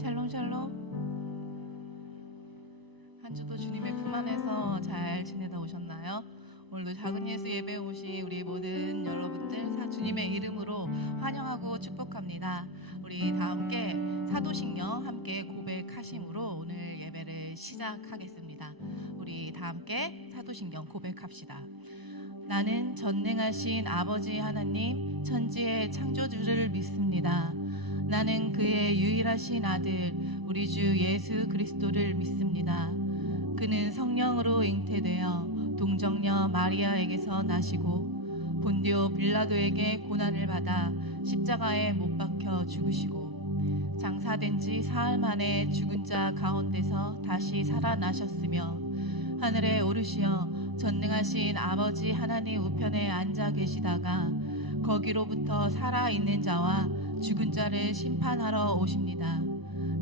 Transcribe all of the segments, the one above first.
샬롬 샬롬. 한 주도 주님의 품 안에서 잘 지내다 오셨나요? 오늘도 작은 예수 예배에 오신 우리 모든 여러분들 주님의 이름으로 환영하고 축복합니다. 우리 다 함께 사도신경 함께 고백하심으로 오늘 예배를 시작하겠습니다. 우리 다 함께 사도신경 고백합시다. 나는 전능하신 아버지 하나님 천지의 창조주를 믿습니다. 나는 그의 유일하신 아들 우리 주 예수 그리스도를 믿습니다. 그는 성령으로 잉태되어 동정녀 마리아에게서 나시고 본디오 빌라도에게 고난을 받아 십자가에 못 박혀 죽으시고 장사된 지 사흘 만에 죽은 자 가운데서 다시 살아나셨으며 하늘에 오르시어 전능하신 아버지 하나님 우편에 앉아 계시다가 거기로부터 살아있는 자와 죽은 자를 심판하러 오십니다.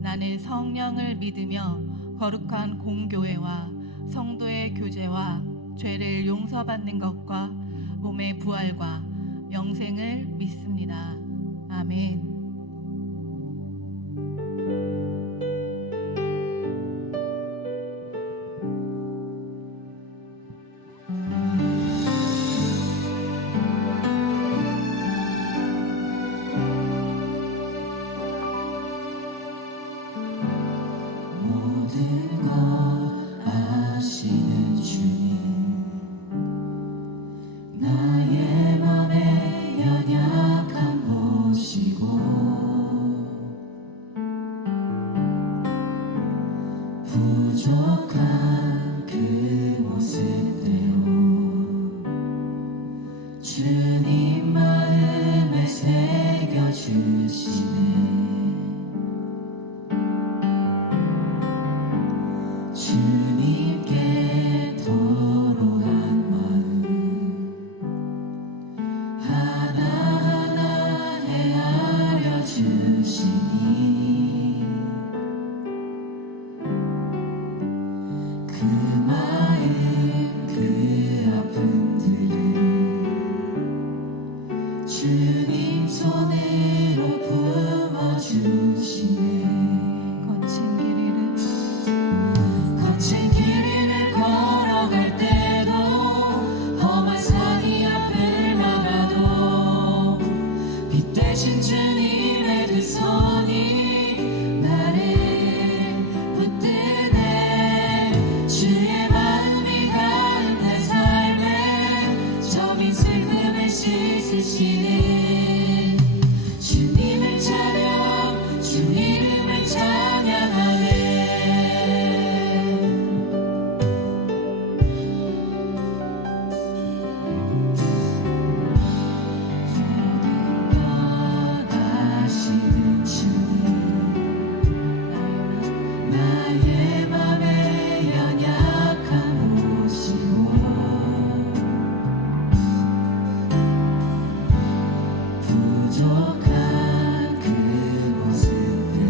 나는 성령을 믿으며 거룩한 공교회와 성도의 교제와 죄를 용서받는 것과 몸의 부활과 영생을 믿습니다. 아멘. 부족한 그 모습대로 주님 마음에 새겨주시네. 주님께 토로한 마음 하나하나 헤아려 주시니 그 마음 그 아픔들을 주님 손으로 품어주시네. 거친 길을 걸어갈 때도 험한 산이 앞을 막아도 빛 대신 주님의 두 손이 나를 붙드네. 주의 마음이 닿은 내 삶에 저민 슬픔을 씻으시네. 주님을 찬양 주 이름을 찬양하네. 원하시는 주님 나의 맘에 연약함 오시고 부족한 그 모습을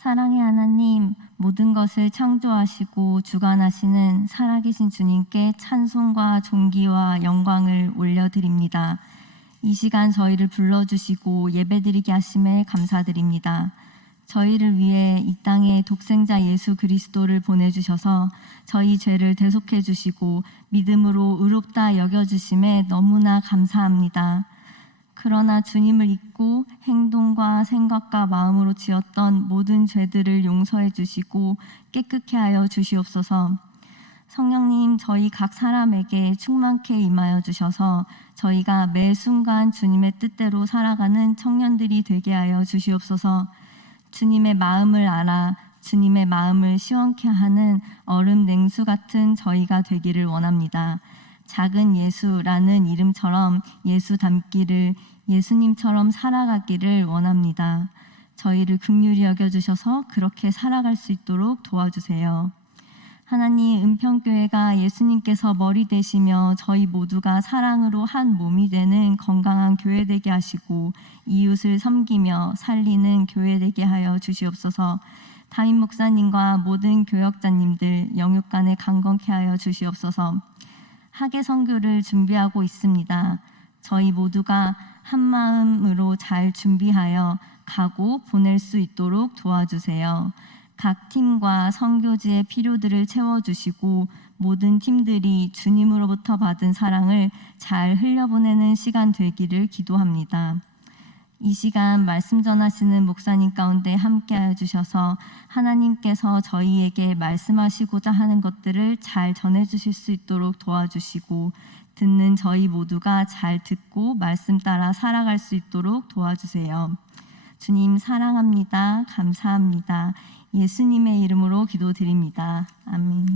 사랑의 하나님, 모든 것을 창조하시고 주관하시는 살아계신 주님께 찬송과 존귀와 영광을 올려드립니다. 이 시간 저희를 불러주시고 예배드리게 하심에 감사드립니다. 저희를 위해 이 땅에 독생자 예수 그리스도를 보내주셔서 저희 죄를 대속해 주시고 믿음으로 의롭다 여겨주심에 너무나 감사합니다. 그러나 주님을 잊고 행동과 생각과 마음으로 지었던 모든 죄들을 용서해 주시고 깨끗게 하여 주시옵소서. 성령님, 저희 각 사람에게 충만케 임하여 주셔서 저희가 매 순간 주님의 뜻대로 살아가는 청년들이 되게 하여 주시옵소서. 주님의 마음을 알아 주님의 마음을 시원케 하는 얼음 냉수 같은 저희가 되기를 원합니다. 작은 예수라는 이름처럼 예수 닮기를, 예수님처럼 살아가기를 원합니다. 저희를 긍휼히 여겨주셔서 그렇게 살아갈 수 있도록 도와주세요. 하나님, 은평교회가 예수님께서 머리 되시며 저희 모두가 사랑으로 한 몸이 되는 건강한 교회 되게 하시고 이웃을 섬기며 살리는 교회 되게 하여 주시옵소서. 담임 목사님과 모든 교역자님들 영육간에 강건케 하여 주시옵소서. 학예 선교를 준비하고 있습니다. 저희 모두가 한 마음으로 잘 준비하여 가고 보낼 수 있도록 도와주세요. 각 팀과 선교지의 필요들을 채워주시고 모든 팀들이 주님으로부터 받은 사랑을 잘 흘려보내는 시간 되기를 기도합니다. 이 시간 말씀 전하시는 목사님 가운데 함께하여 주셔서 하나님께서 저희에게 말씀하시고자 하는 것들을 잘 전해주실 수 있도록 도와주시고 듣는 저희 모두가 잘 듣고 말씀 따라 살아갈 수 있도록 도와주세요. 주님 사랑합니다. 감사합니다. 예수님의 이름으로 기도드립니다. 아멘.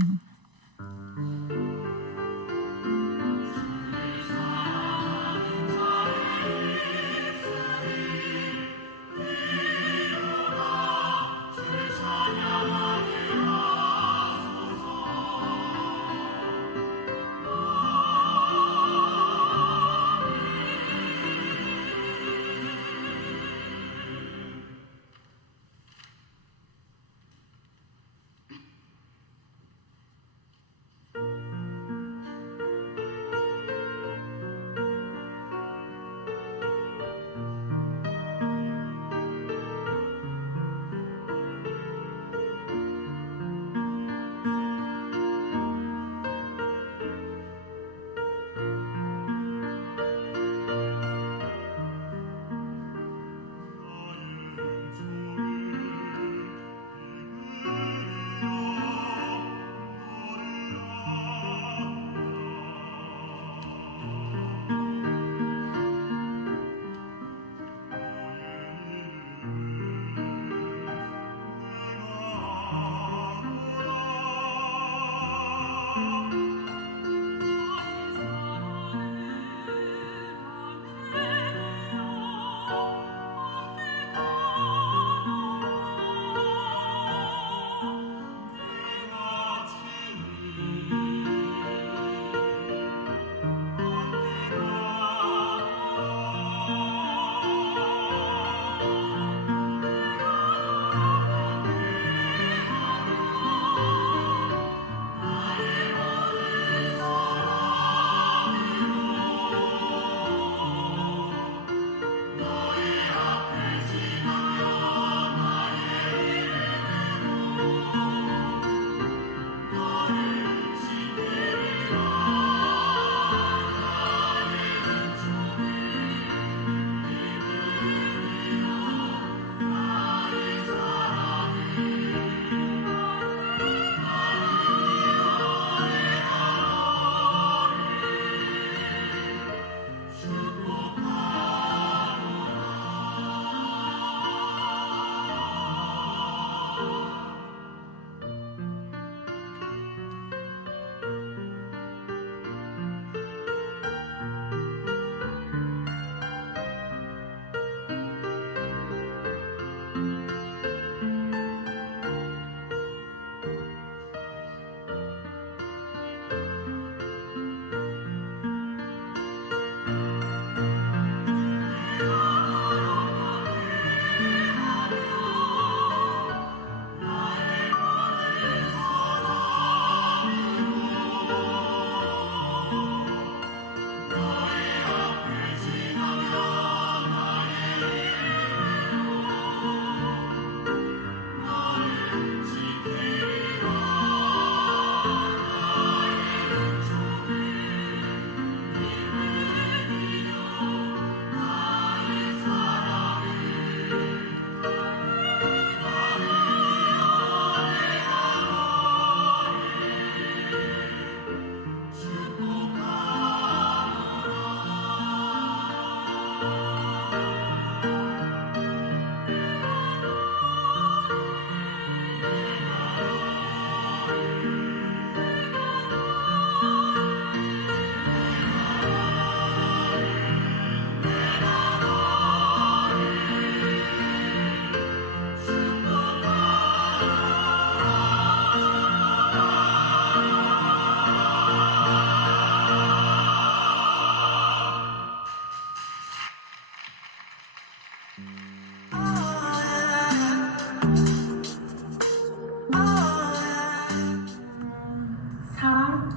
사랑?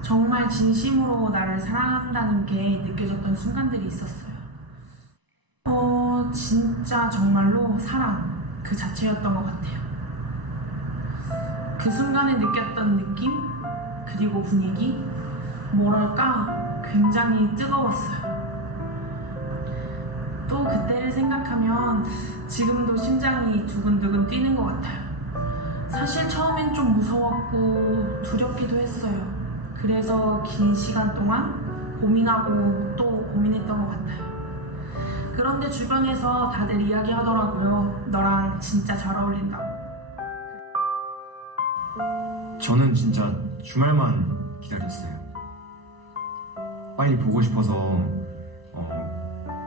정말 진심으로 나를 사랑한다는 게 느껴졌던 순간들이 있었어요. 진짜 정말로 사랑 그 자체였던 것 같아요. 그 순간에 느꼈던 느낌, 그리고 분위기, 뭐랄까 굉장히 뜨거웠어요. 또 그때를 생각하면 지금도 심장이 두근두근 뛰는 것 같아요. 사실 처음엔 좀 무서웠고 두렵기도 했어요. 그래서 긴 시간 동안 고민하고 또 고민했던 것 같아요. 그런데 주변에서 다들 이야기하더라고요. 너랑 진짜 잘 어울린다고. 저는 진짜 주말만 기다렸어요. 빨리 보고 싶어서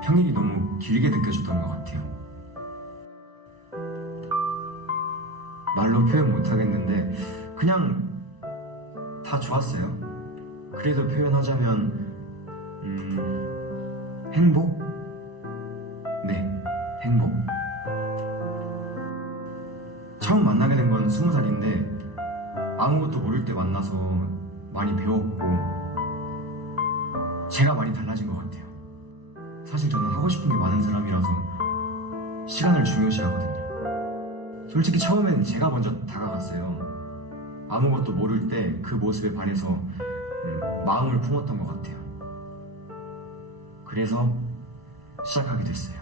평일이 너무 길게 느껴졌던 것 같아요. 말로 표현 못 하겠는데 그냥 다 좋았어요. 그래도 표현하자면 행복? 네, 행복. 처음 만나게 된 건 20살인데 아무것도 모를 때 만나서 많이 배웠고 제가 많이 달라진 것 같아요. 사실 저는 하고 싶은 게 많은 사람이라서 시간을 중요시하거든요. 솔직히 처음엔 제가 먼저 다가갔어요. 아무것도 모를 때 그 모습에 반해서 마음을 품었던 것 같아요. 그래서 시작하게 됐어요.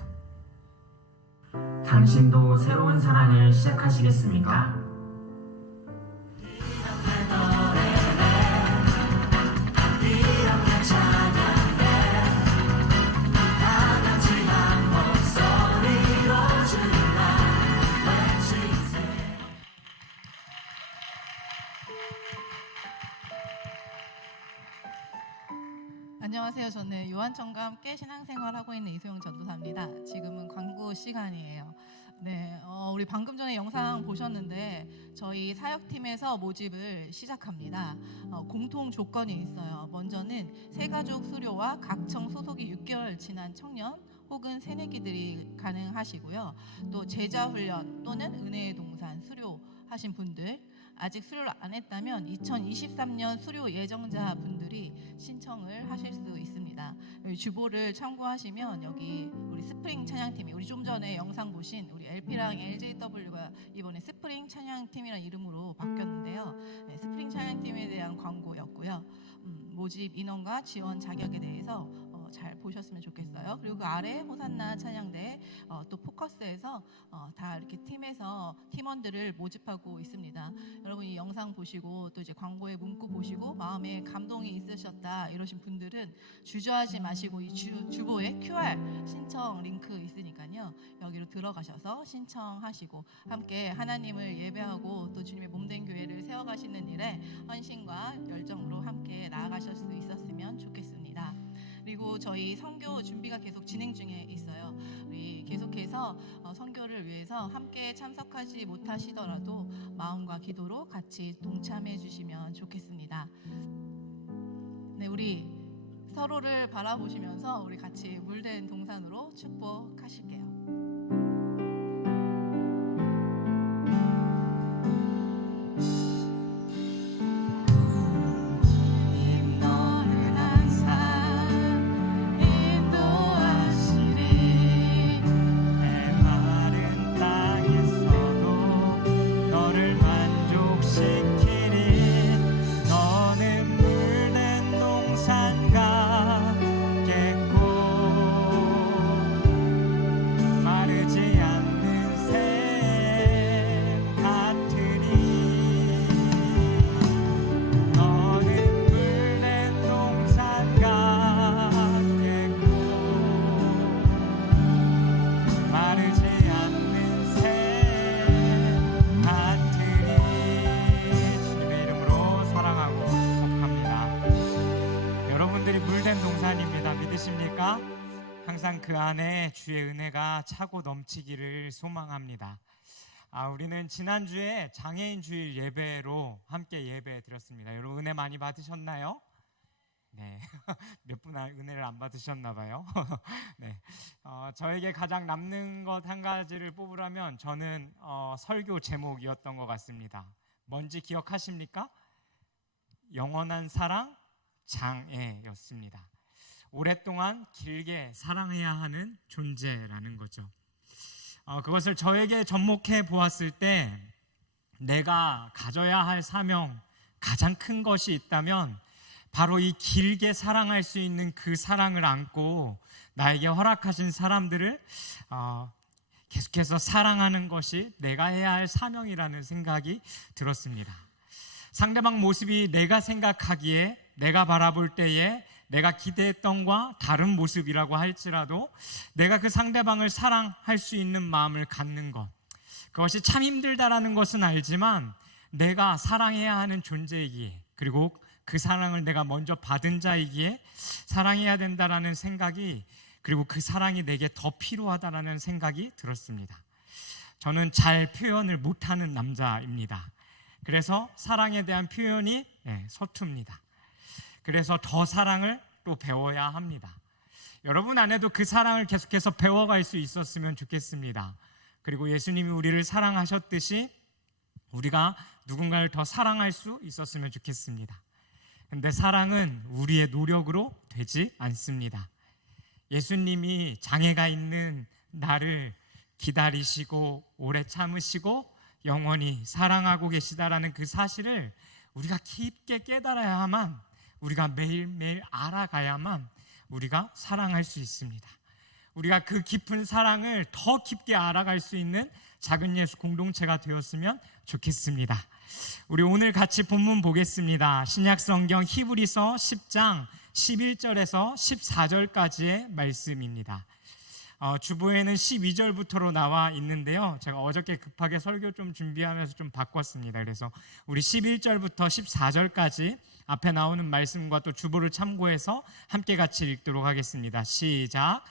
당신도 새로운 사랑을 시작하시겠습니까? 안녕하세요. 저는 요한청과 함께 신앙생활하고 있는 이소영 전도사입니다. 지금은 광고 시간이에요. 네, 우리 방금 전에 영상 보셨는데 저희 사역팀에서 모집을 시작합니다. 공통 조건이 있어요. 먼저는 새가족 수료와 각청 소속이 6개월 지난 청년 혹은 새내기들이 가능하시고요. 또 제자훈련 또는 은혜의 동산 수료하신 분들, 아직 수료를 안 했다면 2023년 수료 예정자 분들이 신청을 하실 수 있습니다. 여기 주보를 참고하시면 여기 우리 스프링 찬양팀이 우리 좀 전에 영상 보신 우리 LP랑 LJW가 이번에 스프링 찬양팀이라는 이름으로 바뀌었는데요. 네, 스프링 찬양팀에 대한 광고였고요. 모집 인원과 지원 자격에 대해서 잘 보셨으면 좋겠어요. 그리고 그 아래 호산나 찬양대 또 포커스에서 다 이렇게 팀에서 팀원들을 모집하고 있습니다. 여러분 이 영상 보시고 또 이제 광고의 문구 보시고 마음에 감동이 있으셨다 이러신 분들은 주저하지 마시고 이 주보에 QR 신청 링크 있으니까요. 여기로 들어가셔서 신청하시고 함께 하나님을 예배하고 또 주님의 몸된 교회를 세워가시는 일에 헌신과 열정으로 함께 나아가실 수 있었으면 좋겠습니다. 그리고 저희 선교 준비가 계속 진행 중에 있어요. 우리 계속해서 선교를 위해서 함께 참석하지 못하시더라도 마음과 기도로 같이 동참해 주시면 좋겠습니다. 네, 우리 서로를 바라보시면서 우리 같이 물된 동산으로 축복하실게요. 믿으십니까? 항상 그 안에 주의 은혜가 차고 넘치기를 소망합니다. 우리는 지난주에 장애인 주일 예배로 함께 예배 드렸습니다. 여러분 은혜 많이 받으셨나요? 네, 몇 분 은혜를 안 받으셨나 봐요. 네, 저에게 가장 남는 것 한 가지를 뽑으라면 저는 설교 제목이었던 것 같습니다. 뭔지 기억하십니까? 영원한 사랑 장애였습니다. 오랫동안 길게 사랑해야 하는 존재라는 거죠. 그것을 저에게 접목해 보았을 때 내가 가져야 할 사명, 가장 큰 것이 있다면 바로 이 길게 사랑할 수 있는 그 사랑을 안고 나에게 허락하신 사람들을 계속해서 사랑하는 것이 내가 해야 할 사명이라는 생각이 들었습니다. 상대방 모습이 내가 생각하기에, 내가 바라볼 때에 내가 기대했던 것과 다른 모습이라고 할지라도 내가 그 상대방을 사랑할 수 있는 마음을 갖는 것, 그것이 참 힘들다라는 것은 알지만 내가 사랑해야 하는 존재이기에, 그리고 그 사랑을 내가 먼저 받은 자이기에 사랑해야 된다라는 생각이, 그리고 그 사랑이 내게 더 필요하다라는 생각이 들었습니다. 저는 잘 표현을 못하는 남자입니다. 그래서 사랑에 대한 표현이 서툽니다. 그래서 더 사랑을 또 배워야 합니다. 여러분 안에도 그 사랑을 계속해서 배워갈 수 있었으면 좋겠습니다. 그리고 예수님이 우리를 사랑하셨듯이 우리가 누군가를 더 사랑할 수 있었으면 좋겠습니다. 근데 사랑은 우리의 노력으로 되지 않습니다. 예수님이 장애가 있는 나를 기다리시고 오래 참으시고 영원히 사랑하고 계시다라는 그 사실을 우리가 깊게 깨달아야만, 우리가 매일매일 알아가야만 우리가 사랑할 수 있습니다. 우리가 그 깊은 사랑을 더 깊게 알아갈 수 있는 작은 예수 공동체가 되었으면 좋겠습니다. 우리 오늘 같이 본문 보겠습니다. 신약성경 히브리서 10장 11절에서 14절까지의 말씀입니다. 주보에는 12절부터로 나와 있는데요, 제가 어저께 급하게 설교 좀 준비하면서 좀 바꿨습니다. 그래서 우리 11절부터 14절까지 앞에 나오는 말씀과 또 주보를 참고해서 함께 같이 읽도록 하겠습니다. 시작.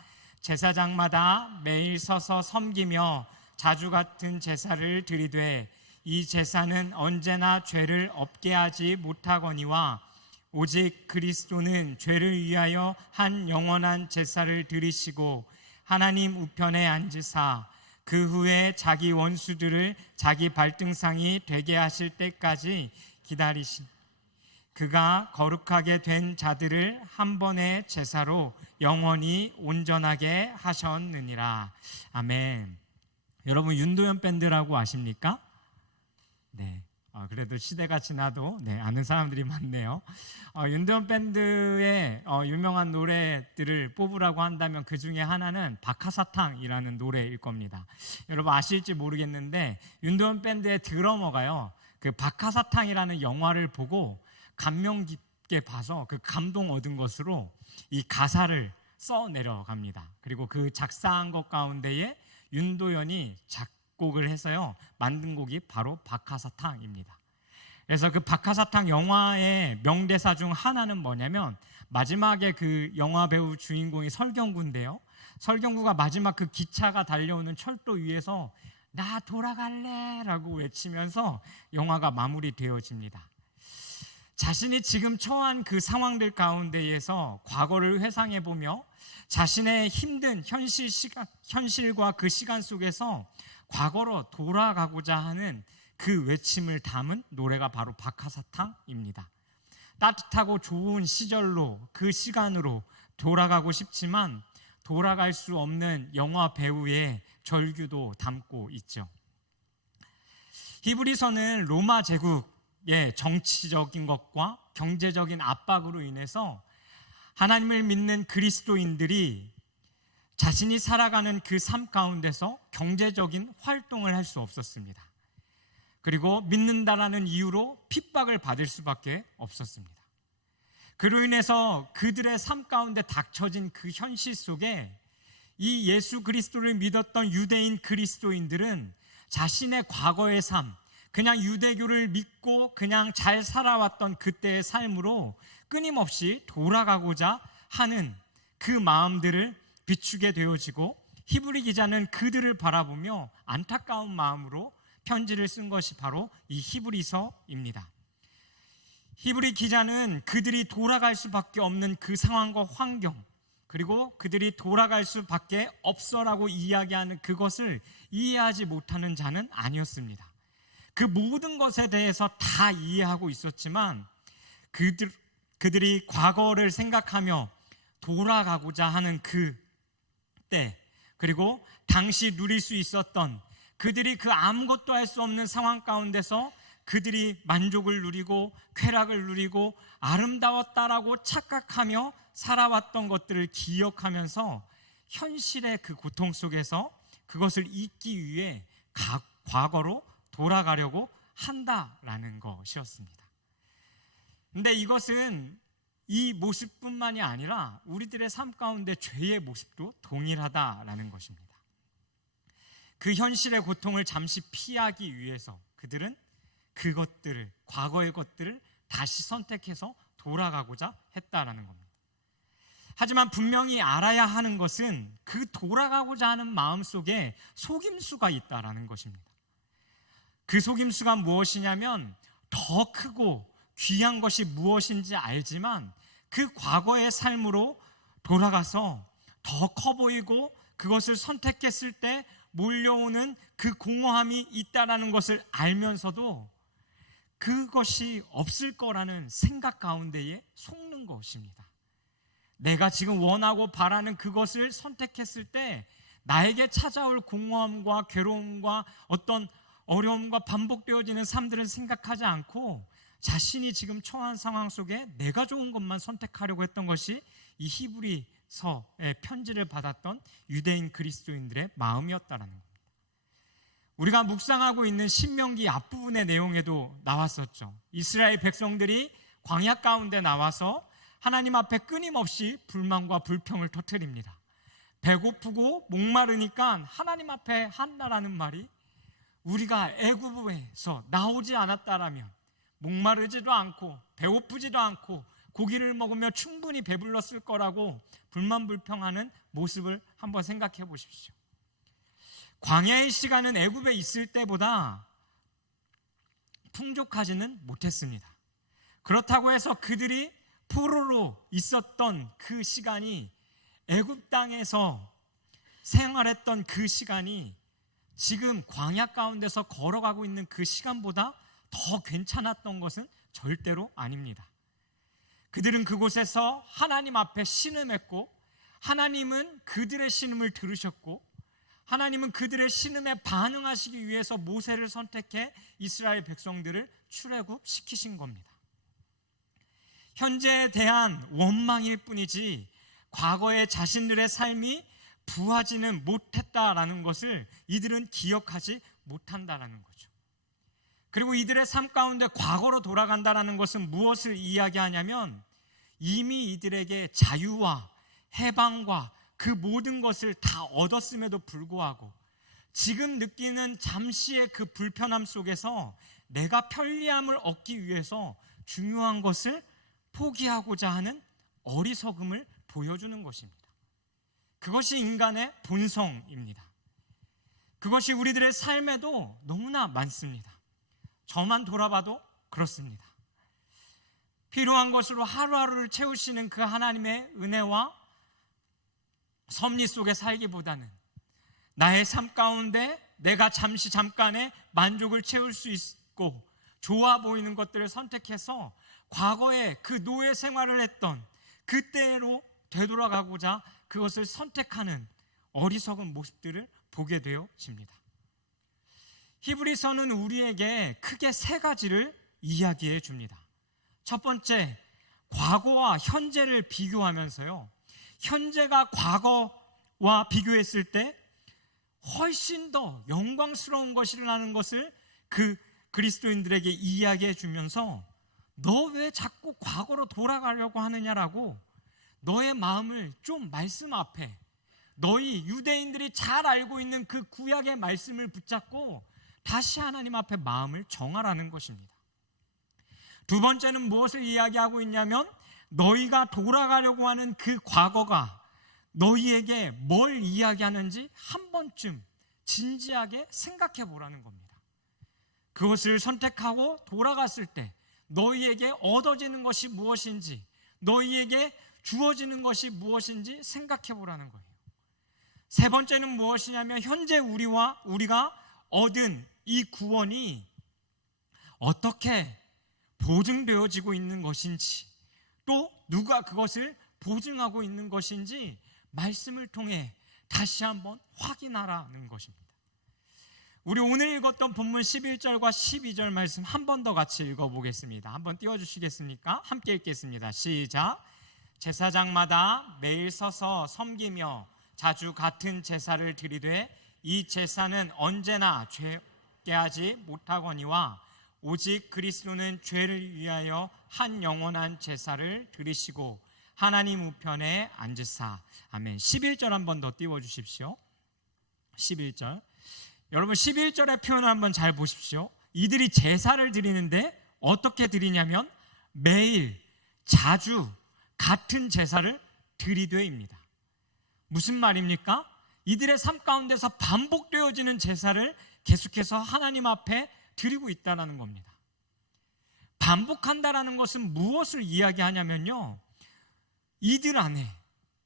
제사장마다 매일 서서 섬기며 자주 같은 제사를 드리되 이 제사는 언제나 죄를 없게 하지 못하거니와 오직 그리스도는 죄를 위하여 한 영원한 제사를 드리시고 하나님 우편에 앉으사 그 후에 자기 원수들을 자기 발등상이 되게 하실 때까지 기다리신, 그가 거룩하게 된 자들을 한 번의 제사로 영원히 온전하게 하셨느니라. 아멘. 여러분 윤도현 밴드라고 아십니까? 네. 그래도 시대가 지나도 아는 사람들이 많네요. 윤도현 밴드의 유명한 노래들을 뽑으라고 한다면 그 중에 하나는 박하사탕이라는 노래일 겁니다. 여러분 아실지 모르겠는데 윤도현 밴드의 드러머가요, 그 박하사탕이라는 영화를 보고 감명 깊게 봐서 그 감동 얻은 것으로 이 가사를 써 내려갑니다. 그리고 그 작사한 것 가운데에 윤도현이 작곡을 해서요 만든 곡이 바로 박하사탕입니다. 그래서 그 박하사탕 영화의 명대사 중 하나는 뭐냐면, 마지막에 그 영화 배우 주인공이 설경구인데요, 설경구가 마지막 그 기차가 달려오는 철도 위에서 나 돌아갈래 라고 외치면서 영화가 마무리되어집니다. 자신이 지금 처한 그 상황들 가운데에서 과거를 회상해보며 자신의 힘든 현실과 그 시간 속에서 과거로 돌아가고자 하는 그 외침을 담은 노래가 바로 박하사탕입니다. 따뜻하고 좋은 시절로, 그 시간으로 돌아가고 싶지만 돌아갈 수 없는 영화 배우의 절규도 담고 있죠. 히브리서는 로마 제국의 정치적인 것과 경제적인 압박으로 인해서 하나님을 믿는 그리스도인들이 자신이 살아가는 그 삶 가운데서 경제적인 활동을 할 수 없었습니다. 그리고 믿는다라는 이유로 핍박을 받을 수밖에 없었습니다. 그로 인해서 그들의 삶 가운데 닥쳐진 그 현실 속에 이 예수 그리스도를 믿었던 유대인 그리스도인들은 자신의 과거의 삶, 그냥 유대교를 믿고 그냥 잘 살아왔던 그때의 삶으로 끊임없이 돌아가고자 하는 그 마음들을 비추게 되어지고, 히브리 기자는 그들을 바라보며 안타까운 마음으로 편지를 쓴 것이 바로 이 히브리서입니다. 히브리 기자는 그들이 돌아갈 수밖에 없는 그 상황과 환경, 그리고 그들이 돌아갈 수밖에 없어라고 이야기하는 그것을 이해하지 못하는 자는 아니었습니다. 그 모든 것에 대해서 다 이해하고 있었지만 그들이 과거를 생각하며 돌아가고자 하는 그 때, 그리고 당시 누릴 수 있었던 그들이 그 아무것도 할 수 없는 상황 가운데서 그들이 만족을 누리고 쾌락을 누리고 아름다웠다라고 착각하며 살아왔던 것들을 기억하면서 현실의 그 고통 속에서 그것을 잊기 위해 과거로 돌아가려고 한다라는 것이었습니다. 근데 이것은 이 모습뿐만이 아니라 우리들의 삶 가운데 죄의 모습도 동일하다라는 것입니다. 그 현실의 고통을 잠시 피하기 위해서 그들은 그것들을, 과거의 것들을 다시 선택해서 돌아가고자 했다라는 겁니다. 하지만 분명히 알아야 하는 것은 그 돌아가고자 하는 마음 속에 속임수가 있다라는 것입니다. 그 속임수가 무엇이냐면 더 크고 귀한 것이 무엇인지 알지만 그 과거의 삶으로 돌아가서 더 커 보이고 그것을 선택했을 때 몰려오는 그 공허함이 있다라는 것을 알면서도 그것이 없을 거라는 생각 가운데에 속는 것입니다. 내가 지금 원하고 바라는 그것을 선택했을 때 나에게 찾아올 공허함과 괴로움과 어떤 어려움과 반복되어지는 삶들은 생각하지 않고 자신이 지금 처한 상황 속에 내가 좋은 것만 선택하려고 했던 것이 이 히브리서의 편지를 받았던 유대인 그리스도인들의 마음이었다는 겁니다. 우리가 묵상하고 있는 신명기 앞부분의 내용에도 나왔었죠. 이스라엘 백성들이 광야 가운데 나와서 하나님 앞에 끊임없이 불만과 불평을 터뜨립니다. 배고프고 목마르니까 하나님 앞에 한다라는 말이 우리가 애굽에서 나오지 않았다라면 목마르지도 않고 배고프지도 않고 고기를 먹으며 충분히 배불렀을 거라고 불만불평하는 모습을 한번 생각해 보십시오. 광야의 시간은 애굽에 있을 때보다 풍족하지는 못했습니다. 그렇다고 해서 그들이 포로로 있었던 그 시간이 애굽 땅에서 생활했던 그 시간이 지금 광야 가운데서 걸어가고 있는 그 시간보다 더 괜찮았던 것은 절대로 아닙니다. 그들은 그곳에서 하나님 앞에 신음했고 하나님은 그들의 신음을 들으셨고 하나님은 그들의 신음에 반응하시기 위해서 모세를 선택해 이스라엘 백성들을 출애굽시키신 겁니다. 현재에 대한 원망일 뿐이지 과거의 자신들의 삶이 부하지는 못했다라는 것을 이들은 기억하지 못한다라는 거죠. 그리고 이들의 삶 가운데 과거로 돌아간다라는 것은 무엇을 이야기하냐면 이미 이들에게 자유와 해방과 그 모든 것을 다 얻었음에도 불구하고 지금 느끼는 잠시의 그 불편함 속에서 내가 편리함을 얻기 위해서 중요한 것을 포기하고자 하는 어리석음을 보여주는 것입니다. 그것이 인간의 본성입니다. 그것이 우리들의 삶에도 너무나 많습니다. 저만 돌아봐도 그렇습니다. 필요한 것으로 하루하루를 채우시는 그 하나님의 은혜와 섭리 속에 살기보다는 나의 삶 가운데 내가 잠깐의 만족을 채울 수 있고 좋아 보이는 것들을 선택해서 과거에 그 노예 생활을 했던 그때로 되돌아가고자 그것을 선택하는 어리석은 모습들을 보게 되어집니다. 히브리서는 우리에게 크게 세 가지를 이야기해 줍니다. 첫 번째, 과거와 현재를 비교하면서요, 현재가 과거와 비교했을 때 훨씬 더 영광스러운 것이라는 것을 그 그리스도인들에게 이야기해 주면서 너 왜 자꾸 과거로 돌아가려고 하느냐라고 너의 마음을 좀 말씀 앞에 너희 유대인들이 잘 알고 있는 그 구약의 말씀을 붙잡고 다시 하나님 앞에 마음을 정하라는 것입니다. 두 번째는 무엇을 이야기하고 있냐면 너희가 돌아가려고 하는 그 과거가 너희에게 뭘 이야기하는지 한 번쯤 진지하게 생각해 보라는 겁니다. 그것을 선택하고 돌아갔을 때 너희에게 얻어지는 것이 무엇인지, 너희에게 주어지는 것이 무엇인지 생각해 보라는 거예요. 세 번째는 무엇이냐면 현재 우리가 얻은 이 구원이 어떻게 보증되어지고 있는 것인지, 또 누가 그것을 보증하고 있는 것인지 말씀을 통해 다시 한번 확인하라는 것입니다. 우리 오늘 읽었던 본문 11절과 12절 말씀 한 번 더 같이 읽어보겠습니다. 한번 띄워주시겠습니까? 함께 읽겠습니다. 시작. 제사장마다 매일 서서 섬기며 자주 같은 제사를 드리되 이 제사는 언제나 죄게 하지 못하거니와 오직 그리스도는 죄를 위하여 한 영원한 제사를 드리시고 하나님 우편에 앉으사. 아멘. 11절 한 번 더 띄워주십시오. 11절. 여러분 11절의 표현을 한번 잘 보십시오. 이들이 제사를 드리는데 어떻게 드리냐면 매일 자주 같은 제사를 드리되입니다. 무슨 말입니까? 이들의 삶 가운데서 반복되어지는 제사를 계속해서 하나님 앞에 드리고 있다는 겁니다. 반복한다라는 것은 무엇을 이야기하냐면요, 이들 안에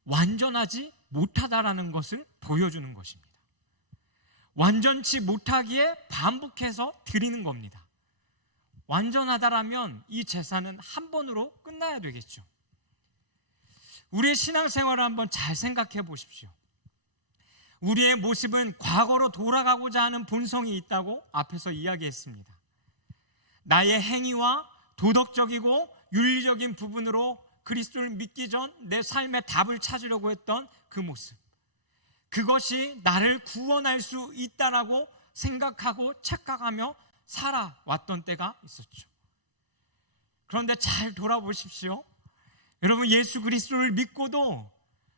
완전하지 못하다라는 것을 보여주는 것입니다. 완전치 못하기에 반복해서 드리는 겁니다. 완전하다라면 이 제사는 한 번으로 끝나야 되겠죠. 우리의 신앙생활을 한번 잘 생각해 보십시오. 우리의 모습은 과거로 돌아가고자 하는 본성이 있다고 앞에서 이야기했습니다. 나의 행위와 도덕적이고 윤리적인 부분으로 그리스도를 믿기 전 내 삶의 답을 찾으려고 했던 그 모습, 그것이 나를 구원할 수 있다라고 생각하고 착각하며 살아왔던 때가 있었죠. 그런데 잘 돌아보십시오. 여러분, 예수 그리스도를 믿고도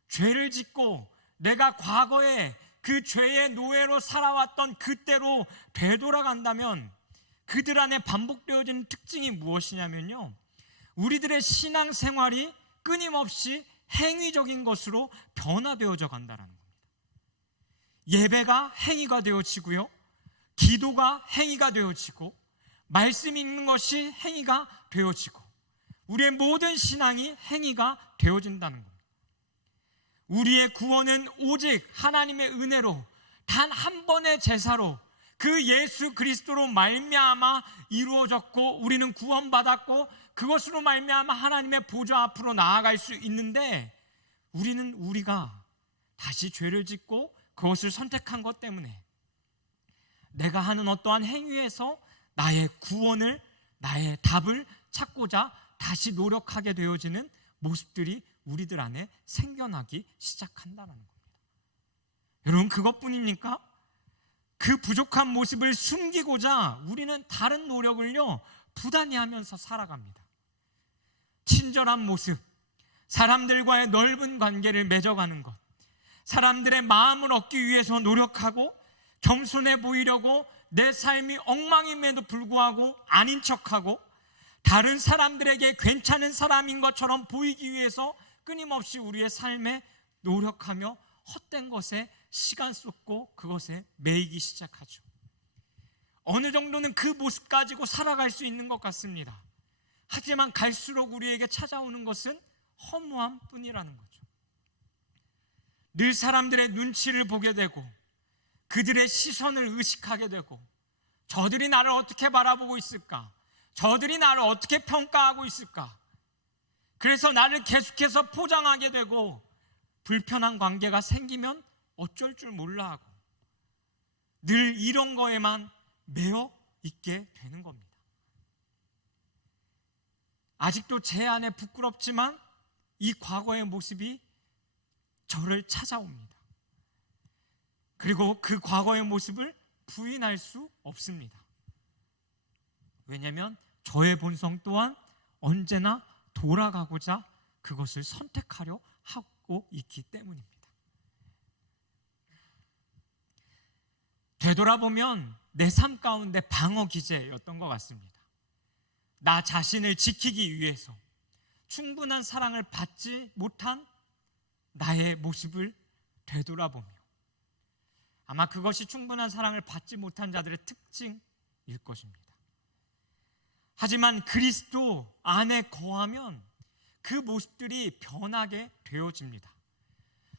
죄를 짓고 내가 과거에 그 죄의 노예로 살아왔던 그때로 되돌아간다면 그들 안에 반복되어지는 특징이 무엇이냐면요, 우리들의 신앙생활이 끊임없이 행위적인 것으로 변화되어져 간다는 겁니다. 예배가 행위가 되어지고요, 기도가 행위가 되어지고, 말씀 읽는 것이 행위가 되어지고, 우리의 모든 신앙이 행위가 되어진다는 겁니다. 우리의 구원은 오직 하나님의 은혜로 단 한 번의 제사로 그 예수 그리스도로 말미암아 이루어졌고, 우리는 구원받았고 그것으로 말미암아 하나님의 보좌 앞으로 나아갈 수 있는데, 우리가 다시 죄를 짓고 그것을 선택한 것 때문에 내가 하는 어떠한 행위에서 나의 구원을, 나의 답을 찾고자 다시 노력하게 되어지는 모습들이 우리들 안에 생겨나기 시작한다는 겁니다. 여러분, 그것뿐입니까? 그 부족한 모습을 숨기고자 우리는 다른 노력을요 부단히 하면서 살아갑니다. 친절한 모습, 사람들과의 넓은 관계를 맺어가는 것, 사람들의 마음을 얻기 위해서 노력하고 겸손해 보이려고 내 삶이 엉망임에도 불구하고 아닌 척하고 다른 사람들에게 괜찮은 사람인 것처럼 보이기 위해서 끊임없이 우리의 삶에 노력하며 헛된 것에 시간 쏟고 그것에 매이기 시작하죠. 어느 정도는 그 모습 가지고 살아갈 수 있는 것 같습니다. 하지만 갈수록 우리에게 찾아오는 것은 허무함 뿐이라는 거죠. 늘 사람들의 눈치를 보게 되고 그들의 시선을 의식하게 되고, 저들이 나를 어떻게 바라보고 있을까? 저들이 나를 어떻게 평가하고 있을까? 그래서 나를 계속해서 포장하게 되고, 불편한 관계가 생기면 어쩔 줄 몰라 하고 늘 이런 거에만 매여 있게 되는 겁니다. 아직도 제 안에 부끄럽지만 이 과거의 모습이 저를 찾아옵니다. 그리고 그 과거의 모습을 부인할 수 없습니다. 왜냐하면 저의 본성 또한 언제나 돌아가고자 그것을 선택하려 하고 있기 때문입니다. 되돌아보면 내 삶 가운데 방어 기제였던 것 같습니다. 나 자신을 지키기 위해서 충분한 사랑을 받지 못한 나의 모습을 되돌아보며, 아마 그것이 충분한 사랑을 받지 못한 자들의 특징일 것입니다. 하지만 그리스도 안에 거하면 그 모습들이 변하게 되어집니다.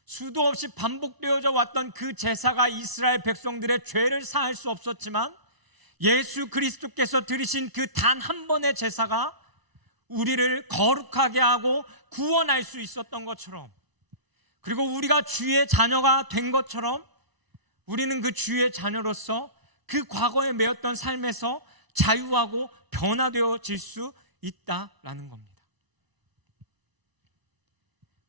수도 없이 반복되어져 왔던 그 제사가 이스라엘 백성들의 죄를 사할 수 없었지만 예수 그리스도께서 드리신 그 단 한 번의 제사가 우리를 거룩하게 하고 구원할 수 있었던 것처럼, 그리고 우리가 주의 자녀가 된 것처럼 우리는 그 주의 자녀로서 그 과거에 매였던 삶에서 자유하고 변화되어질 수 있다라는 겁니다.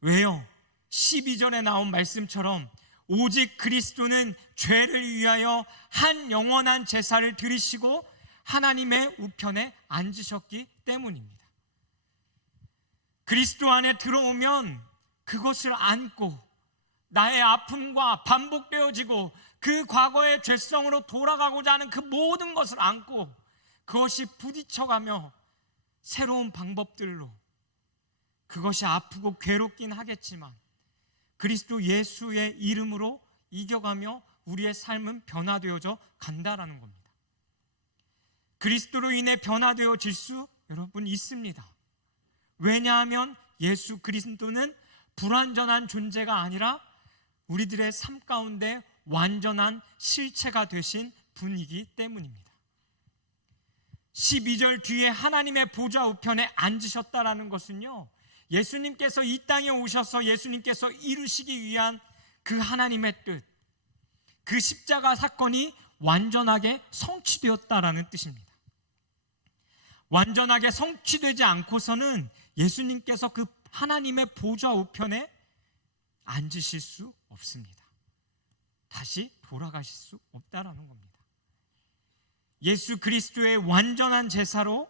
왜요? 12절에 나온 말씀처럼 오직 그리스도는 죄를 위하여 한 영원한 제사를 드리시고 하나님의 우편에 앉으셨기 때문입니다. 그리스도 안에 들어오면 그것을 안고 나의 아픔과 반복되어지고 그 과거의 죄성으로 돌아가고자 하는 그 모든 것을 안고 그것이 부딪혀가며 새로운 방법들로, 그것이 아프고 괴롭긴 하겠지만 그리스도 예수의 이름으로 이겨가며 우리의 삶은 변화되어져 간다라는 겁니다. 그리스도로 인해 변화되어질 수 여러분 있습니다. 왜냐하면 예수 그리스도는 불완전한 존재가 아니라 우리들의 삶 가운데 완전한 실체가 되신 분이기 때문입니다. 12절 뒤에 하나님의 보좌 우편에 앉으셨다라는 것은요, 예수님께서 이 땅에 오셔서 예수님께서 이루시기 위한 그 하나님의 뜻, 그 십자가 사건이 완전하게 성취되었다라는 뜻입니다. 완전하게 성취되지 않고서는 예수님께서 그 하나님의 보좌 우편에 앉으실 수 없습니다. 다시 돌아가실 수 없다라는 겁니다. 예수 그리스도의 완전한 제사로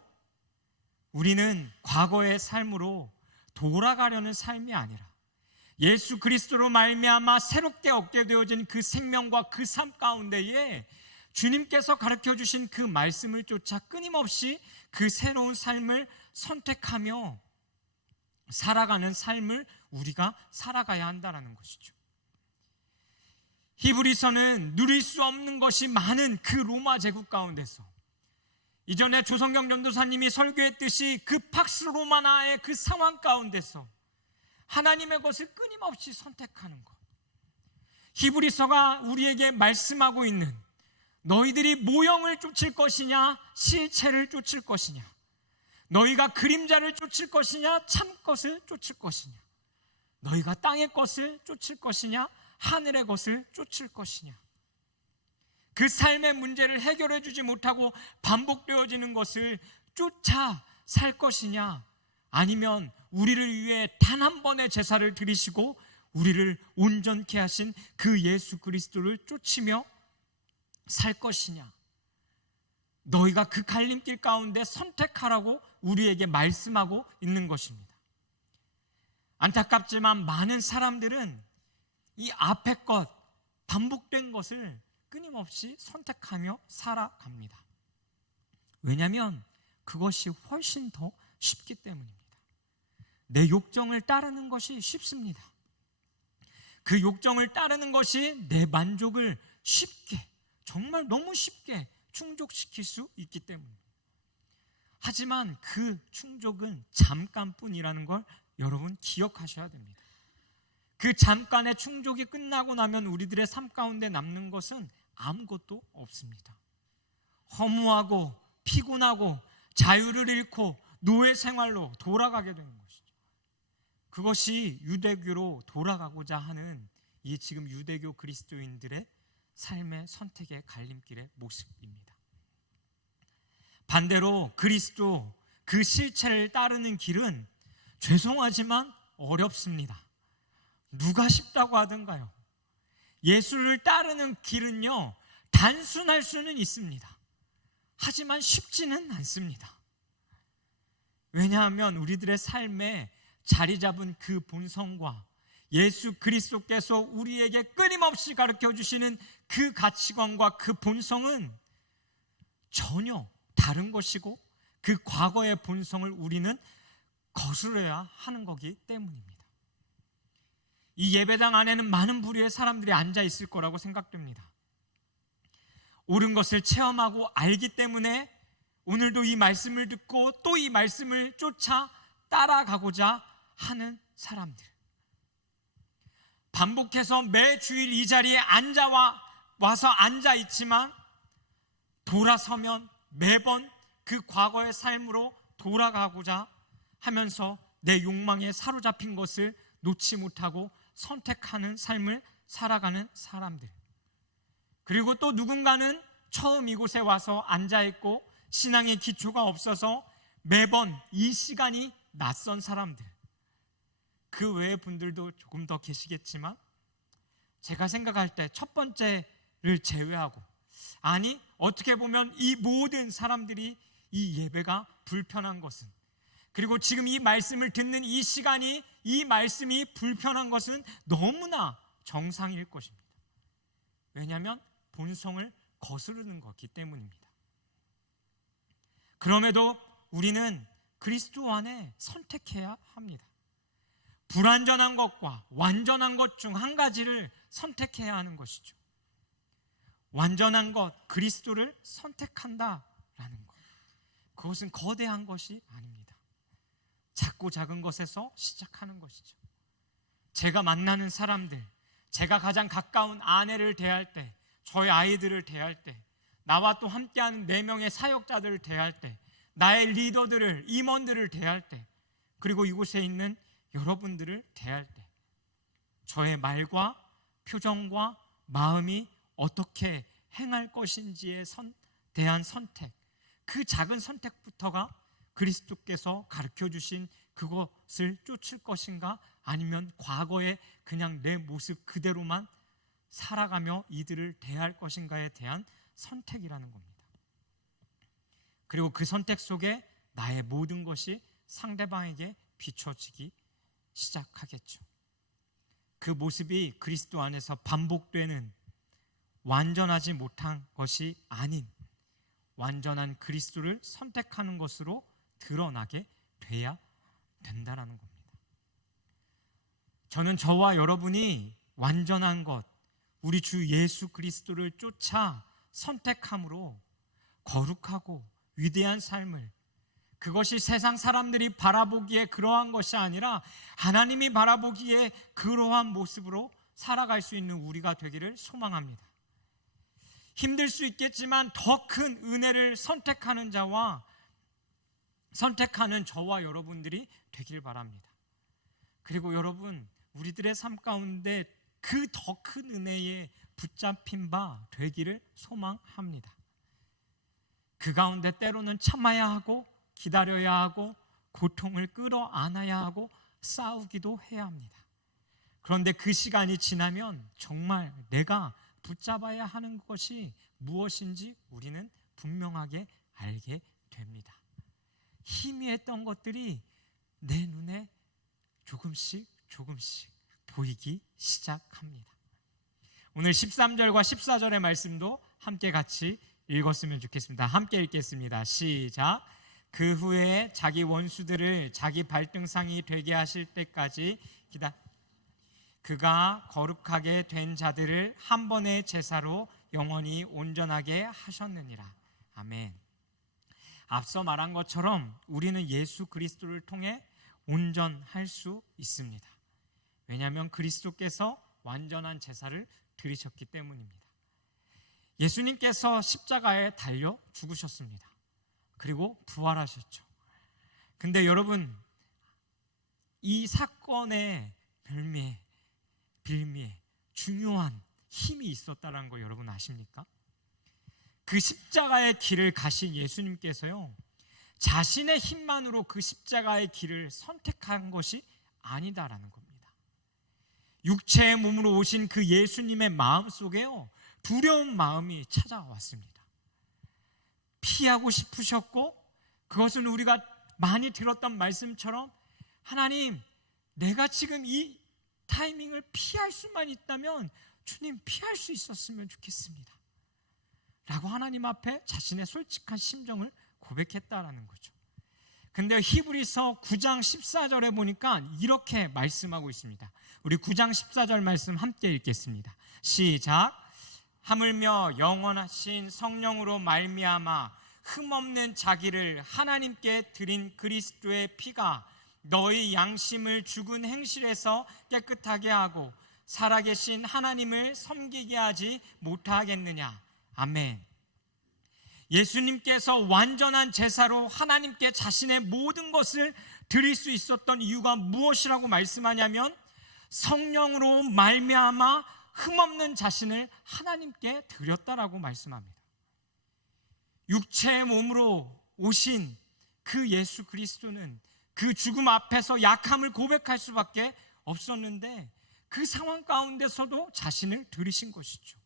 우리는 과거의 삶으로 돌아가려는 삶이 아니라 예수 그리스도로 말미암아 새롭게 얻게 되어진 그 생명과 그 삶 가운데에 주님께서 가르쳐 주신 그 말씀을 쫓아 끊임없이 그 새로운 삶을 선택하며 살아가는 삶을 우리가 살아가야 한다는 것이죠. 히브리서는 누릴 수 없는 것이 많은 그 로마 제국 가운데서 이전에 조성경 전도사님이 설교했듯이 그 팍스 로마나의 그 상황 가운데서 하나님의 것을 끊임없이 선택하는 것, 히브리서가 우리에게 말씀하고 있는 너희들이 모형을 쫓을 것이냐 실체를 쫓을 것이냐, 너희가 그림자를 쫓을 것이냐 참 것을 쫓을 것이냐, 너희가 땅의 것을 쫓을 것이냐 하늘의 것을 쫓을 것이냐, 그 삶의 문제를 해결해 주지 못하고 반복되어지는 것을 쫓아 살 것이냐, 아니면 우리를 위해 단 한 번의 제사를 드리시고 우리를 온전케 하신 그 예수 그리스도를 쫓으며 살 것이냐, 너희가 그 갈림길 가운데 선택하라고 우리에게 말씀하고 있는 것입니다. 안타깝지만 많은 사람들은 이 앞에 것, 반복된 것을 끊임없이 선택하며 살아갑니다. 왜냐하면 그것이 훨씬 더 쉽기 때문입니다. 내 욕정을 따르는 것이 쉽습니다. 그 욕정을 따르는 것이 내 만족을 쉽게, 정말 너무 쉽게 충족시킬 수 있기 때문입니다. 하지만 그 충족은 잠깐뿐이라는 걸 여러분 기억하셔야 됩니다. 그 잠깐의 충족이 끝나고 나면 우리들의 삶 가운데 남는 것은 아무것도 없습니다. 허무하고 피곤하고 자유를 잃고 노예 생활로 돌아가게 되는 것이죠. 그것이 유대교로 돌아가고자 하는 이 지금 유대교 그리스도인들의 삶의 선택의 갈림길의 모습입니다. 반대로 그리스도 그 실체를 따르는 길은 죄송하지만 어렵습니다. 누가 쉽다고 하던가요? 예수를 따르는 길은요, 단순할 수는 있습니다. 하지만 쉽지는 않습니다. 왜냐하면 우리들의 삶에 자리 잡은 그 본성과 예수 그리스도께서 우리에게 끊임없이 가르쳐 주시는 그 가치관과 그 본성은 전혀 다른 것이고 그 과거의 본성을 우리는 거스려야 하는 거기 때문입니다. 이 예배당 안에는 많은 부류의 사람들이 앉아 있을 거라고 생각됩니다. 옳은 것을 체험하고 알기 때문에 오늘도 이 말씀을 듣고 또 이 말씀을 쫓아 따라가고자 하는 사람들, 반복해서 매 주일 이 자리에 와서 앉아 있지만 돌아서면 매번 그 과거의 삶으로 돌아가고자 하면서 내 욕망에 사로잡힌 것을 놓지 못하고 선택하는 삶을 살아가는 사람들, 그리고 또 누군가는 처음 이곳에 와서 앉아있고 신앙의 기초가 없어서 매번 이 시간이 낯선 사람들, 그 외의 분들도 조금 더 계시겠지만 제가 생각할 때 첫 번째를 제외하고, 아니 어떻게 보면 이 모든 사람들이 이 예배가 불편한 것은, 그리고 지금 이 말씀을 듣는 이 시간이, 이 말씀이 불편한 것은 너무나 정상일 것입니다. 왜냐하면 본성을 거스르는 것이기 때문입니다. 그럼에도 우리는 그리스도 안에 선택해야 합니다. 불완전한 것과 완전한 것 중 한 가지를 선택해야 하는 것이죠. 완전한 것, 그리스도를 선택한다라는 것, 그것은 거대한 것이 아닙니다. 작고 작은 것에서 시작하는 것이죠. 제가 만나는 사람들, 제가 가장 가까운 아내를 대할 때, 저희 아이들을 대할 때, 나와 또 함께하는 4명의 사역자들을 대할 때, 나의 리더들을, 임원들을 대할 때, 그리고 이곳에 있는 여러분들을 대할 때, 저의 말과 표정과 마음이 어떻게 행할 것인지에 대한 선택, 그 작은 선택부터가 그리스도께서 가르쳐 주신 그것을 쫓을 것인가, 아니면 과거에 그냥 내 모습 그대로만 살아가며 이들을 대할 것인가에 대한 선택이라는 겁니다. 그리고 그 선택 속에 나의 모든 것이 상대방에게 비춰지기 시작하겠죠. 그 모습이 그리스도 안에서 반복되는, 완전하지 못한 것이 아닌 완전한 그리스도를 선택하는 것으로 드러나게 돼야 된다라는 겁니다. 저는 저와 여러분이 완전한 것, 우리 주 예수 그리스도를 쫓아 선택함으로 거룩하고 위대한 삶을, 그것이 세상 사람들이 바라보기에 그러한 것이 아니라 하나님이 바라보기에 그러한 모습으로 살아갈 수 있는 우리가 되기를 소망합니다. 힘들 수 있겠지만 더 큰 은혜를 선택하는 저와 여러분들이 되길 바랍니다. 그리고 여러분, 우리들의 삶 가운데 그 더 큰 은혜에 붙잡힌 바 되기를 소망합니다. 그 가운데 때로는 참아야 하고, 기다려야 하고, 고통을 끌어안아야 하고, 싸우기도 해야 합니다. 그런데 그 시간이 지나면 정말 내가 붙잡아야 하는 것이 무엇인지 우리는 분명하게 알게 됩니다. 희미했던 것들이 내 눈에 조금씩 보이기 시작합니다. 오늘 13절과 14절의 말씀도 함께 같이 읽었으면 좋겠습니다. 함께 읽겠습니다. 시작. 그 후에 자기 원수들을 자기 발등상이 되게 하실 때까지 그가 거룩하게 된 자들을 한 번의 제사로 영원히 온전하게 하셨느니라. 아멘. 앞서 말한 것처럼 우리는 예수 그리스도를 통해 온전할 수 있습니다. 왜냐하면 그리스도께서 완전한 제사를 드리셨기 때문입니다. 예수님께서 십자가에 달려 죽으셨습니다. 그리고 부활하셨죠. 근데 여러분, 이 사건의 빌미에 중요한 힘이 있었다는 거 여러분 아십니까? 그 십자가의 길을 가신 예수님께서요, 자신의 힘만으로 그 십자가의 길을 선택한 것이 아니다라는 겁니다. 육체의 몸으로 오신 그 예수님의 마음 속에요, 두려운 마음이 찾아왔습니다. 피하고 싶으셨고, 그것은 우리가 많이 들었던 말씀처럼, 하나님, 내가 지금 이 타이밍을 피할 수만 있다면 주님 피할 수 있었으면 좋겠습니다 라고 하나님 앞에 자신의 솔직한 심정을 고백했다라는 거죠. 근데 히브리서 9장 14절에 보니까 이렇게 말씀하고 있습니다. 우리 9장 14절 말씀 함께 읽겠습니다. 시작. 하물며 영원하신 성령으로 말미암아 흠없는 자기를 하나님께 드린 그리스도의 피가 너희 양심을 죽은 행실에서 깨끗하게 하고 살아계신 하나님을 섬기게 하지 못하겠느냐. 아멘. 예수님께서 완전한 제사로 하나님께 자신의 모든 것을 드릴 수 있었던 이유가 무엇이라고 말씀하냐면 성령으로 말미암아 흠없는 자신을 하나님께 드렸다라고 말씀합니다. 육체의 몸으로 오신 그 예수 그리스도는 그 죽음 앞에서 약함을 고백할 수밖에 없었는데 그 상황 가운데서도 자신을 드리신 것이죠.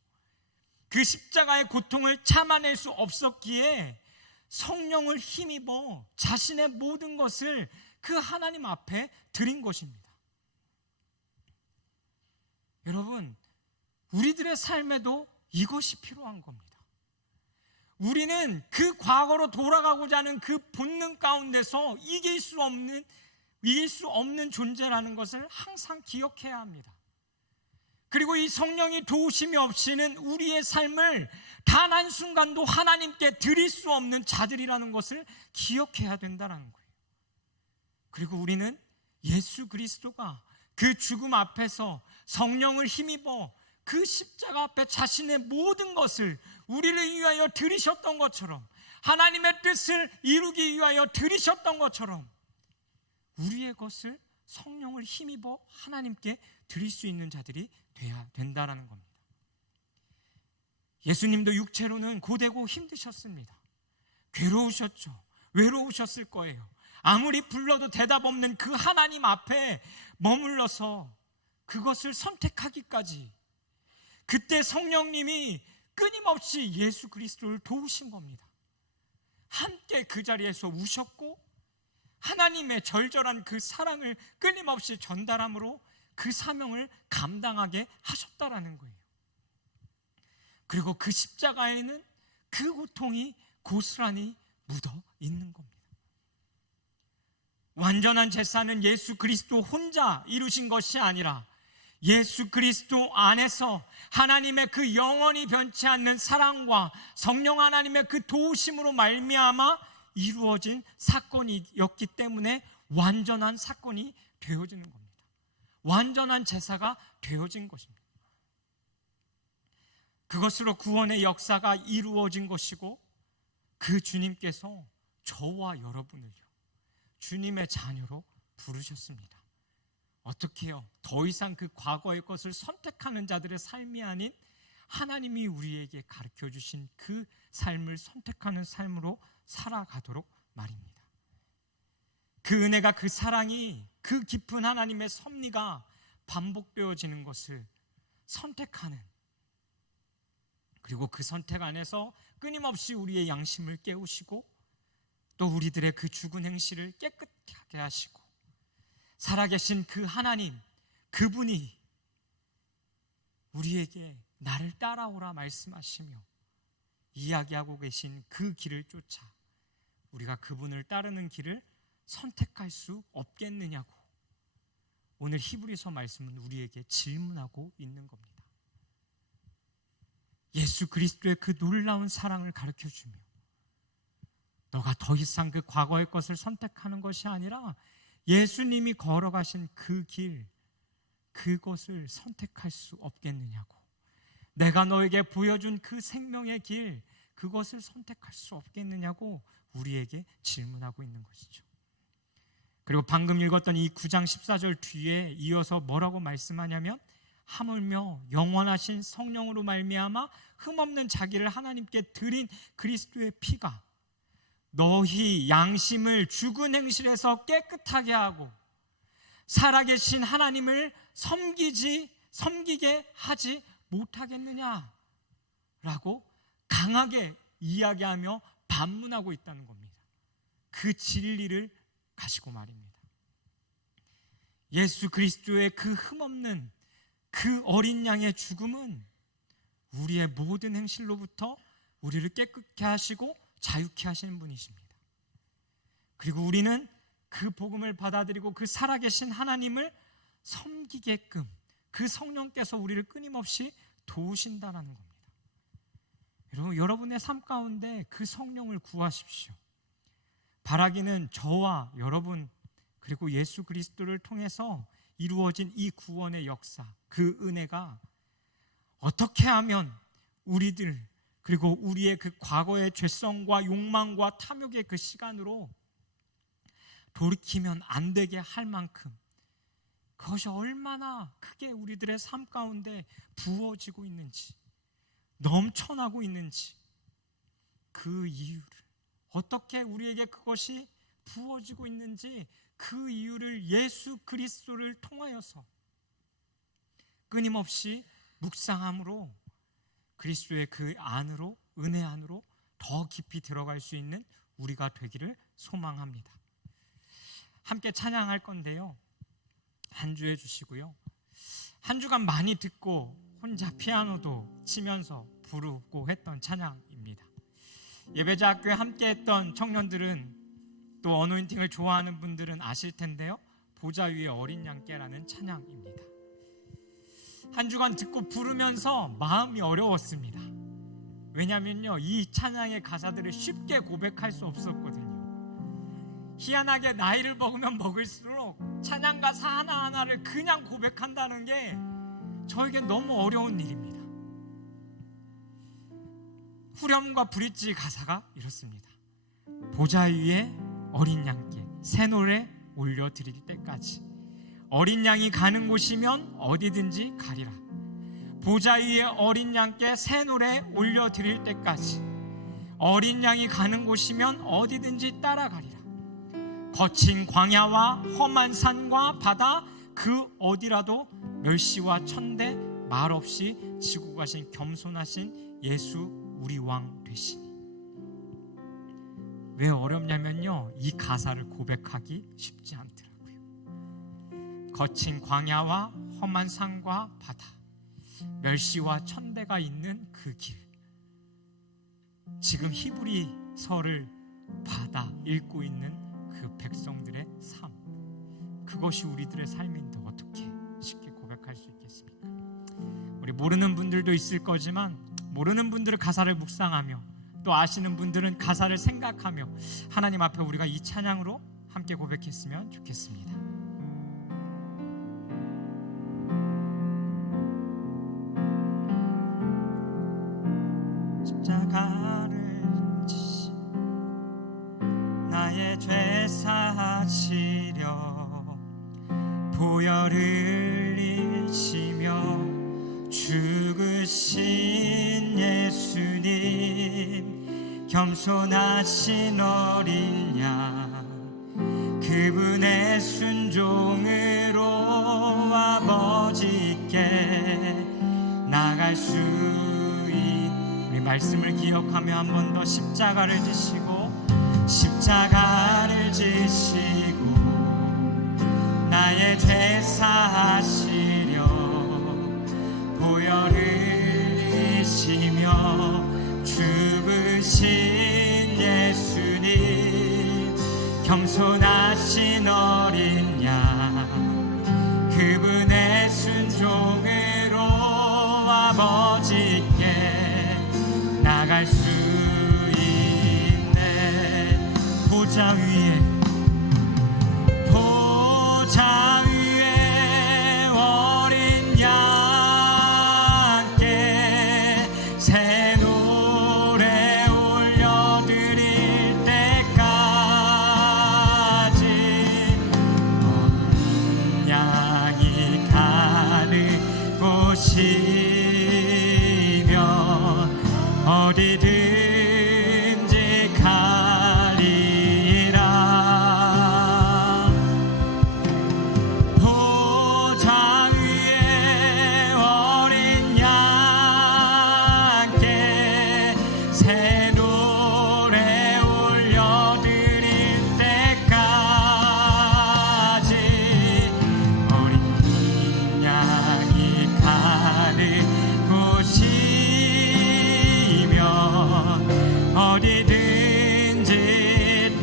그 십자가의 고통을 참아낼 수 없었기에 성령을 힘입어 자신의 모든 것을 그 하나님 앞에 드린 것입니다. 여러분, 우리들의 삶에도 이것이 필요한 겁니다. 우리는 그 과거로 돌아가고자 하는 그 본능 가운데서 이길 수 없는 존재라는 것을 항상 기억해야 합니다. 그리고 이 성령이 도우심이 없이는 우리의 삶을 단 한순간도 하나님께 드릴 수 없는 자들이라는 것을 기억해야 된다는 거예요. 그리고 우리는 예수 그리스도가 그 죽음 앞에서 성령을 힘입어 그 십자가 앞에 자신의 모든 것을 우리를 위하여 드리셨던 것처럼, 하나님의 뜻을 이루기 위하여 드리셨던 것처럼 우리의 것을 성령을 힘입어 하나님께 드릴 수 있는 자들이 돼야 된다는 겁니다. 예수님도 육체로는 고되고 힘드셨습니다. 괴로우셨죠. 외로우셨을 거예요. 아무리 불러도 대답 없는 그 하나님 앞에 머물러서 그것을 선택하기까지, 그때 성령님이 끊임없이 예수 그리스도를 도우신 겁니다. 함께 그 자리에서 우셨고 하나님의 절절한 그 사랑을 끊임없이 전달함으로 그 사명을 감당하게 하셨다라는 거예요. 그리고 그 십자가에는 그 고통이 고스란히 묻어 있는 겁니다. 완전한 제사는 예수 그리스도 혼자 이루신 것이 아니라 예수 그리스도 안에서 하나님의 그 영원히 변치 않는 사랑과 성령 하나님의 그 도우심으로 말미암아 이루어진 사건이었기 때문에 완전한 사건이 되어지는 겁니다. 완전한 제사가 되어진 것입니다. 그것으로 구원의 역사가 이루어진 것이고, 그 주님께서 저와 여러분을요 주님의 자녀로 부르셨습니다. 어떻게 해요? 더 이상 그 과거의 것을 선택하는 자들의 삶이 아닌 하나님이 우리에게 가르쳐 주신 그 삶을 선택하는 삶으로 살아가도록 말입니다. 그 은혜가, 그 사랑이, 그 깊은 하나님의 섭리가 반복되어지는 것을 선택하는, 그리고 그 선택 안에서 끊임없이 우리의 양심을 깨우시고 또 우리들의 그 죽은 행실을 깨끗하게 하시고 살아계신 그 하나님, 그분이 우리에게 나를 따라오라 말씀하시며 이야기하고 계신 그 길을 쫓아 우리가 그분을 따르는 길을 선택할 수 없겠느냐고 오늘 히브리서 말씀은 우리에게 질문하고 있는 겁니다. 예수 그리스도의 그 놀라운 사랑을 가르쳐주며 너가 더 이상 그 과거의 것을 선택하는 것이 아니라 예수님이 걸어가신 그 길, 그것을 선택할 수 없겠느냐고, 내가 너에게 보여준 그 생명의 길, 그것을 선택할 수 없겠느냐고 우리에게 질문하고 있는 것이죠. 그리고 방금 읽었던 이 9장 14절 뒤에 이어서 뭐라고 말씀하냐면, 하물며 영원하신 성령으로 말미암아 흠없는 자기를 하나님께 드린 그리스도의 피가 너희 양심을 죽은 행실에서 깨끗하게 하고 살아계신 하나님을 섬기게 하지 못하겠느냐라고 강하게 이야기하며 반문하고 있다는 겁니다. 그 진리를 가지고 말입니다. 예수 그리스도의 그 흠없는 그 어린 양의 죽음은 우리의 모든 행실로부터 우리를 깨끗게 하시고 자유케 하시는 분이십니다. 그리고 우리는 그 복음을 받아들이고 그 살아계신 하나님을 섬기게끔 그 성령께서 우리를 끊임없이 도우신다는 겁니다. 여러분의 삶 가운데 그 성령을 구하십시오. 바라기는 저와 여러분 그리고 예수 그리스도를 통해서 이루어진 이 구원의 역사, 그 은혜가 어떻게 하면 우리들 그리고 우리의 그 과거의 죄성과 욕망과 탐욕의 그 시간으로 돌이키면 안 되게 할 만큼 그것이 얼마나 크게 우리들의 삶 가운데 부어지고 있는지, 넘쳐나고 있는지, 그 이유를, 어떻게 우리에게 그것이 부어지고 있는지 그 이유를 예수 그리스도를 통하여서 끊임없이 묵상함으로 그리스도의 그 안으로, 은혜 안으로 더 깊이 들어갈 수 있는 우리가 되기를 소망합니다. 함께 찬양할 건데요, 한 주 해주시고요. 한 주간 많이 듣고 혼자 피아노도 치면서 부르고 했던 찬양입니다. 예배자 학교에 함께 했던 청년들은, 또 어노인팅을 좋아하는 분들은 아실 텐데요, 보좌 위에 어린 양께라는 찬양입니다. 한 주간 듣고 부르면서 마음이 어려웠습니다. 왜냐면요, 이 찬양의 가사들을 쉽게 고백할 수 없었거든요. 희한하게 나이를 먹으면 먹을수록 찬양 가사 하나하나를 그냥 고백한다는 게 저에게 너무 어려운 일입니다. 후렴과 브릿지 가사가 이렇습니다. 보좌 위에 어린 양께 새 노래 올려드릴 때까지, 어린 양이 가는 곳이면 어디든지 가리라. 보좌 위에 어린 양께 새 노래 올려드릴 때까지, 어린 양이 가는 곳이면 어디든지 따라가리라. 거친 광야와 험한 산과 바다 그 어디라도 멸시와 천대 말없이 지고 가신 겸손하신 예수 우리 왕 되시니. 왜 어렵냐면요, 이 가사를 고백하기 쉽지 않더라고요. 거친 광야와 험한 산과 바다, 멸시와 천대가 있는 그 길, 지금 히브리서를 받아 읽고 있는 그 백성들의 삶, 그것이 우리들의 삶인데 어떻게 쉽게 고백할 수 있겠습니까? 우리 모르는 분들도 있을 거지만, 모르는 분들은 가사를 묵상하며, 또 아시는 분들은 가사를 생각하며 하나님 앞에 우리가 이 찬양으로 함께 고백했으면 좋겠습니다. 십자가를 지시 나의 죄 사하시려 보혈 흘리시며 죽으신 예수님, 겸손하신 어린 양, 그분의 순종으로 아버지께 나갈 수 있는, 우리 말씀을 기억하며 한 번 더 십자가를 지시고, 십자가를 지시고 나의 죄 사하시려 보혈 흘리시며 죽으신 예수님, 겸손하신 어린 양, 그분의 순종으로 아버지께 나갈 수 있네. 보좌 위에, 보좌 위에 어린 양께 새 노래 올려드릴 때까지, 어린 양이 가는 곳이면 어디든지 가리라. 보좌 위에 어린 양께 새 노래 올려드릴 때까지, 어린 양이 가는 곳이면 어디든지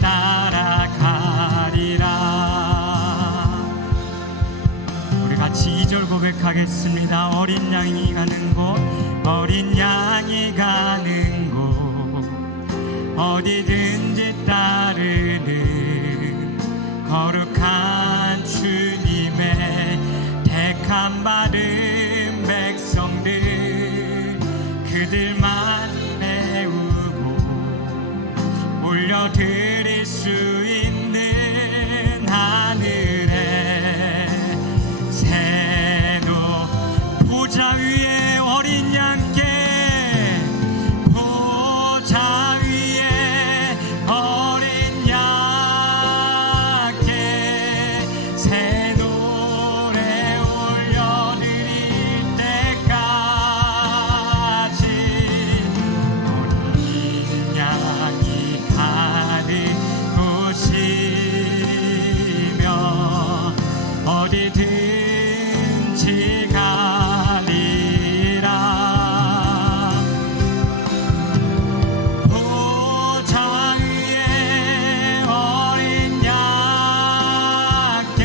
따라가리라. 우리 같이 2절 고백하겠습니다. 어린 양이 가는 곳, 어린 양이 가는 곳, 어디든지 따르는 거룩한 주님의 택함 받은 백성들, 그들만 배우고 올려드릴 수 있는 하늘의 새노 보좌 위에 어린 양께, 보좌 위에 어린 양께 새 노래 올려드릴 때까지 어린 양이 가는 곳이며 어디든지 가리라. 보좌 위에 어린 양께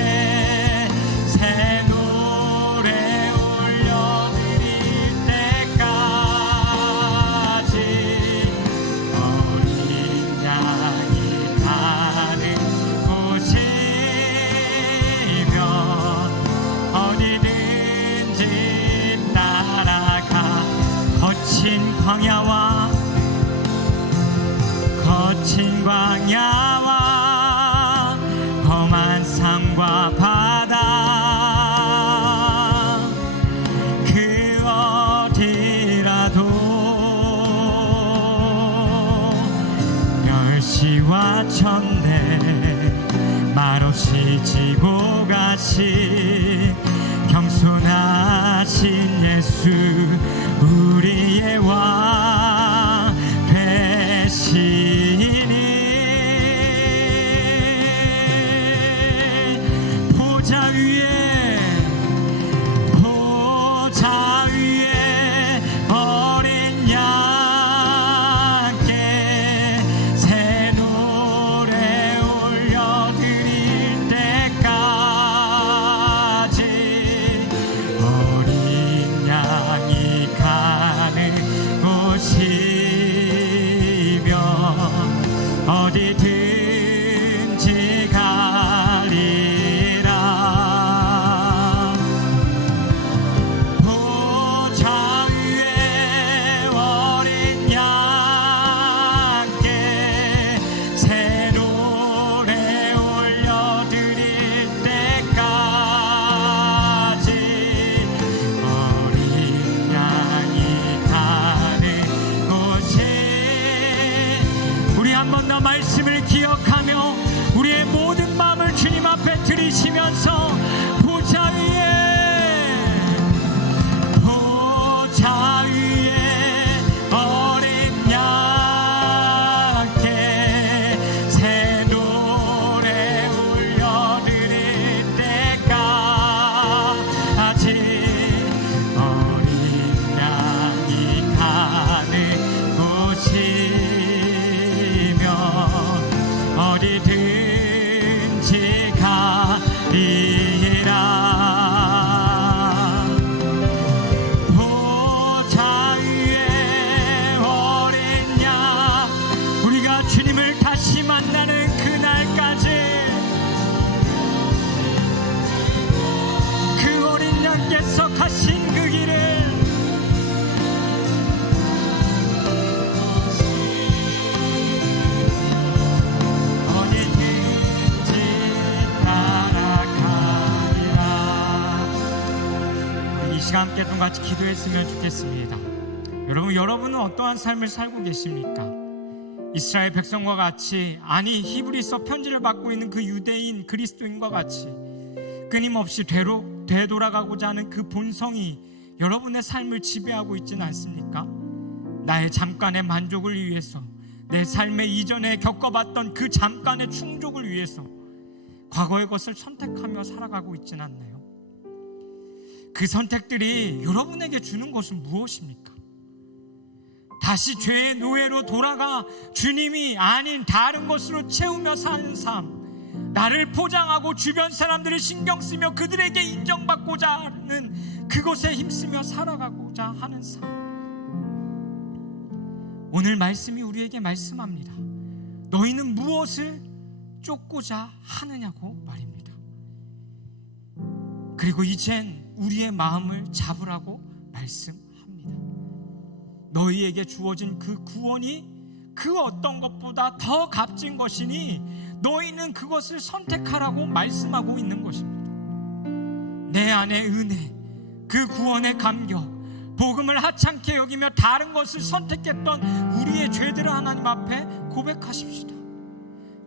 새 노래 올려드릴 때까지 어린 양이 가는 곳이며 어디든지 따라가. 거친 광야와 험한 산과 바다, 그 어디라도 멸시와 천대 말없이 지고 가신 겸손하신 예수, 우리의 왕 되시니 보좌 위에 어린 양께 새 노래 올려드릴 때까지 어린 양이 가는 곳이며 어디든지 가리라. 보좌 위에 어린 양께 새 노래 올려드릴 때까지 어린 양이 가는 곳이. 우리 한 번 더 말씀을 기억하며 우리의 모든 마음을 주님 앞에 드리시면서 보좌 위에 어린 양께 새 노래 올려드릴 때까지 어린 양이 가는 곳이며 어디든지 가리라. 보좌 위에 어린 양, 우리가 주님을 다시 만나는 그날까지 그 어린 양께서 가신 그 길을 어디든지 따라가리라. 우리 이 시간 함께 같이 기도했으면 좋겠습니다. 여러분은 어떠한 삶을 살고 계십니까? 이스라엘 백성과 같이, 아니 히브리서 편지를 받고 있는 그 유대인 그리스도인과 같이 끊임없이 되돌아가고자 하는 그 본성이 여러분의 삶을 지배하고 있지는 않습니까? 나의 잠깐의 만족을 위해서, 내 삶의 이전에 겪어봤던 그 잠깐의 충족을 위해서 과거의 것을 선택하며 살아가고 있지는 않나요? 그 선택들이 여러분에게 주는 것은 무엇입니까? 다시 죄의 노예로 돌아가 주님이 아닌 다른 것으로 채우며 사는 삶, 나를 포장하고 주변 사람들을 신경 쓰며 그들에게 인정받고자 하는 그것에 힘쓰며 살아가고자 하는 삶. 오늘 말씀이 우리에게 말씀합니다. 너희는 무엇을 쫓고자 하느냐고 말입니다. 그리고 이젠 우리의 마음을 잡으라고 말씀합니다. 너희에게 주어진 그 구원이 그 어떤 것보다 더 값진 것이니 너희는 그것을 선택하라고 말씀하고 있는 것입니다. 내 안의 은혜, 그 구원의 감격, 복음을 하찮게 여기며 다른 것을 선택했던 우리의 죄들을 하나님 앞에 고백하십시다.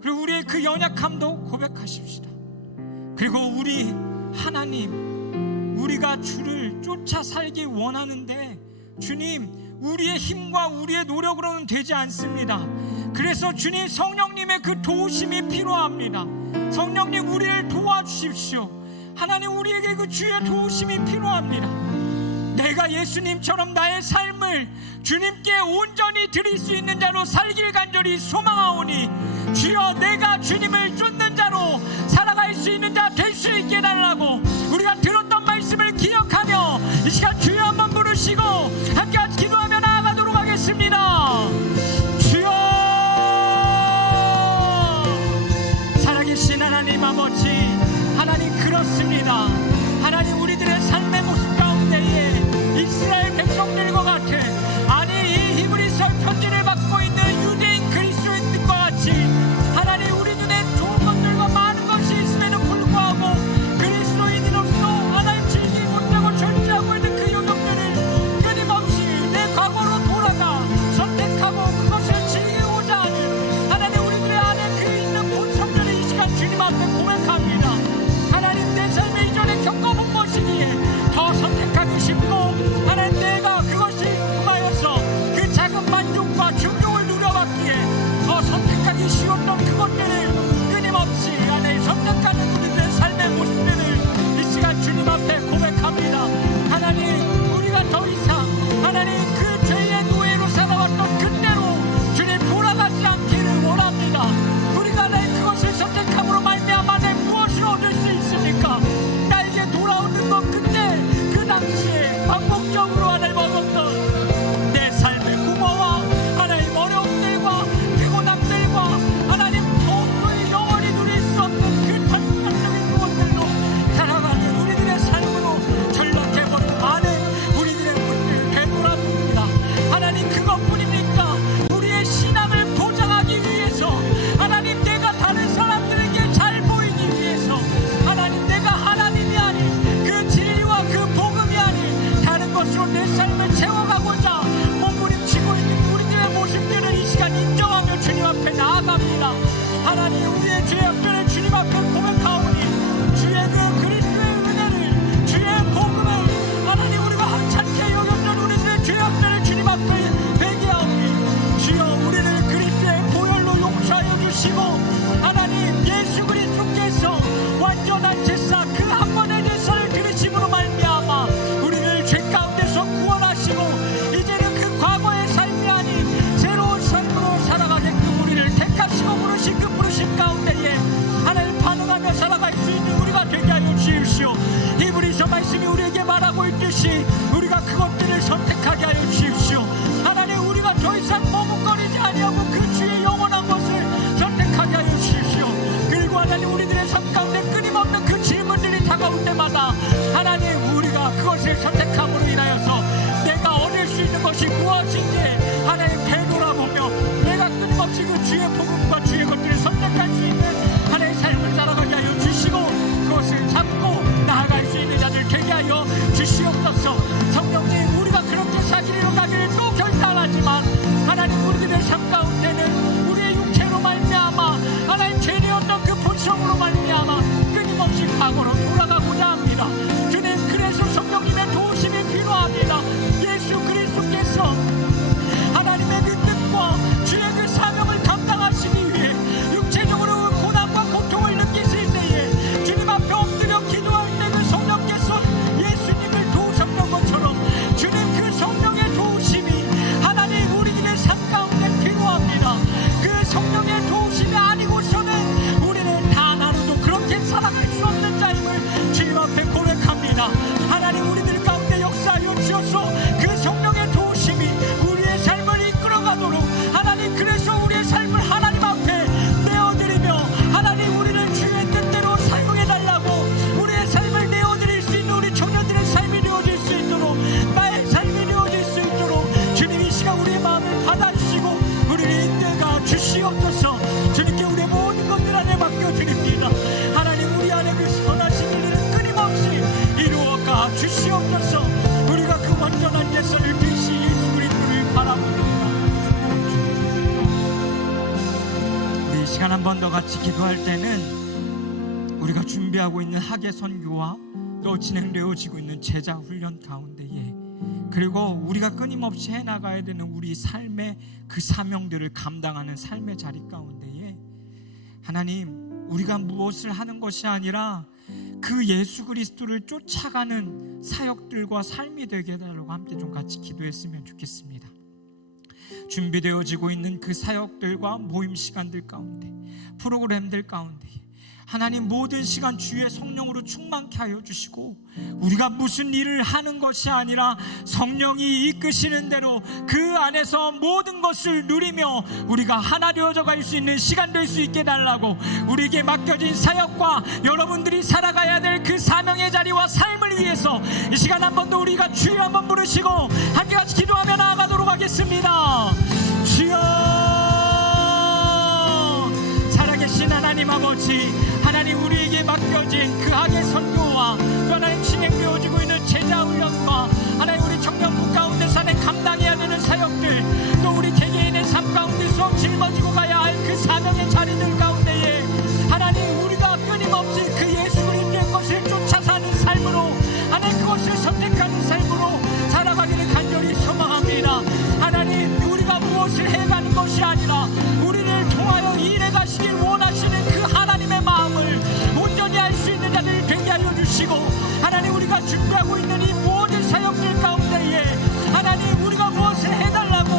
그리고 우리의 그 연약함도 고백하십시다. 그리고 우리 하나님, 우리가 주를 쫓아 살기 원하는데 주님, 우리의 힘과 우리의 노력으로는 되지 않습니다. 그래서 주님, 성령님의 그 도우심이 필요합니다. 성령님, 우리를 도와주십시오. 하나님, 우리에게 그 주의 도우심이 필요합니다. 내가 예수님처럼 나의 삶을 주님께 온전히 드릴 수 있는 자로 살길 간절히 소망하오니 주여, 내가 주님을 쫓는 자로 살아갈 수 있는 자 될 수 있게 해달라고 우리가 들었던 말씀을 기억하며 이 시간 주여 한번 부르시고 함께 같이 기도하며 나아가도록 하겠습니다. 주여, 살아계신 하나님 아버지, 하나님 그렇습니다. 하나님, 우리들의 삶의 모습 가운데에 이스라엘 백성들과 같아, 아니 이 히브리서 편지를 받고 있는 유대인 그리스도인들과 같이 하나님, 우리 눈에 좋은 것들과 많은 것이 있음에도 불구하고 그리스도인으로서 하나님 즐기지 못하고 절제하고 있는 그 영역들을 끊임없이 내 과거로 돌아가 선택하고 그것을 즐기고자 하는 하나님, 우리들의 안에 그 있는 본성들을 이 시간 주님 앞에 고백합니다. 하나님, 내 삶에 이전에 겪어본 것이기에 더 선택하고 싶고, 하나님, 내가 그것이 통하여서 그 작은 만족과 충족을 누려봤기에 더 선택하기 쉬웠던 그것들을 끊임없이 하나님 선택하는 우리들의 삶의 모습들을 이 시간 주님 앞에 고백합니다. 하나님, 우리가 더 이상 하나님 그 죄의 노예로 살아왔던 그때로 주님 돌아가지 않기를 원합니다. 우리가 하나님 그것을 선택함으로 말미암아 내 무엇을 얻을 수 있습니까? 나에게 돌아오는 것, 그때 그 당시에 반복적으로 하나님 얻었던 내 삶의 부모와 하나님 어려움들과 피곤함들과 하나님 도저히 영원히 누릴 수 없는 그 단단적인 무엇들로 살아가는 우리들의 삶으로 전락해버린 많은 우리들의 문제를 되돌아봅니다. 하나님, 그것뿐입니까? 우리의 신앙을 보장하기 위해서, 하나님, 내가 다른 사람들에게 잘 보이기 위해서, 하나님, 내가 하나님이 아닌 그 진리와 그 복음이 아닌 다른 것으로 내 삶을 채워가고자 몸부림치고 있는 우리들의 모습들을 이 시간 인정하며 주님 앞에 나아갑니다. 하나님, 우리의 죄악들을 주님 앞에 고백하오니 주의 그 그리스도의 은혜를, 주의 복음을 하나님, 우리가 하찮게 여겼던 우리들의 죄악들을 주님 앞에 회개하오니 주여, 우리를 그리스도의 보혈로 용서하여 주시고 하나님, 예수 그리스도께서 완전한 제사 그 한 번의 제사를 드리심으로 말미암아 우리를 죄 가운데서 구원하시고 이제는 그 과거의 삶이 아닌 새로운 삶으로 살아가게끔 우리를 택하시고 부르신 그 부르심 가운데에 하나님 반응하며 살아갈 수 있는 우리가 되게 하여 주십시오. 히브리서 말씀이 우리에게 말하고 있듯이 우리가 그것들을 선택하게 하여 주십시오. 하나님, 우리가 더 이상 머뭇거리지 아니하고 그 주의 영원한 것을 선택하게 하여 주십시오. 그리고 하나님, 우리들의 삶 가운데 끊임없는 그 질문들이 다가올 때마다 하나님, 우리가 그것을 선택함으로 인하여서 내가 얻을 수 있는 것이 무엇인지 하나님 되돌아보며 내가 끊임없이 그 주의 복음과 주의 것들을 선택할 수 있는 하나님의 삶을 살아가게 하여 주시고 그것을 잡고 나아갈 수 있는 자들 되게 하여 주시옵소서. 성령님, 우리가 그렇게 사실로 가기를 또 결단하지만 하나님, 우리들의 삶 가운데는 우리의 육체로 말미암아 하나님 죄되었던 그 본성으로 말미암아 끊임없이 과거로 돌아가고자 합니다. 주님, 그래서 성령님의 도우심이 필요합니다. 예수 그리스도께서 하나님의 그 뜻과 주의 그 사명을 감당하시기 위해 육체적으로 고난과 고통을 느끼실 때에 주님 앞에 엎드려 기도할 때 그 성령께서 예수님을 도우셨던 것처럼 주님, 그 성령의 도우심이 하나님 우리들의 삶 가운데 필요합니다. 주시옵소서. 주님께 우리의 모든 것들 안에 맡겨드립니다. 하나님, 우리 안에 그 선하신 일을 끊임없이 이루어가 주시옵소서. 우리가 그 완전한 예선을 빛이 예수 그리스도를 바라봅니다. 우리 이 시간 한 번 더 같이 기도할 때는 우리가 준비하고 있는 학예 선교와 또 진행되어지고 있는 제자 훈련 가운데에, 그리고 우리가 끊임없이 해나가야 되는 우리 삶의 그 사명들을 감당하는 삶의 자리 가운데에, 하나님, 우리가 무엇을 하는 것이 아니라 그 예수 그리스도를 쫓아가는 사역들과 삶이 되게 해달라고 함께 좀 같이 기도했으면 좋겠습니다. 준비되어지고 있는 그 사역들과 모임 시간들 가운데, 프로그램들 가운데 하나님, 모든 시간 주의 성령으로 충만케 하여 주시고, 우리가 무슨 일을 하는 것이 아니라 성령이 이끄시는 대로 그 안에서 모든 것을 누리며 우리가 하나 되어져 갈 수 있는 시간 될 수 있게 달라고, 우리에게 맡겨진 사역과 여러분들이 살아가야 될 그 사명의 자리와 삶을 위해서 이 시간 한 번 더 우리가 주여 한번 부르시고 함께 같이 기도하며 나아가도록 하겠습니다. 주여, 살아계신 하나님 아버지, 하나님, 우리에게 맡겨진 그 학예 선교와 또 하나님 진행되어지고 있는 제자 훈련과 하나님, 우리 청년부 가운데서 하나님 감당해야 되는 사역들, 또 우리 개개인의 삶 가운데서 짊어지고 가야 할 그 사명의 자리들 가운데에 하나님, 우리가 끊임없이 그 예수 그리스도의 것을 쫓아 사는 삶으로, 하나님, 그것을 선택하는 삶으로 살아가기를 간절히 소망합니다. 하나님, 우리가 무엇을 해가는 것이 아니라 우리를 통하여 일해 가시길 원하시는 그 하나님의 마음을 온전히 알 수 있는 자들 되게 하여 주시고, 하나님, 우리가 준비하고 있는 이 모든 사역들 가운데에 하나님, 우리가 무엇을 해달라고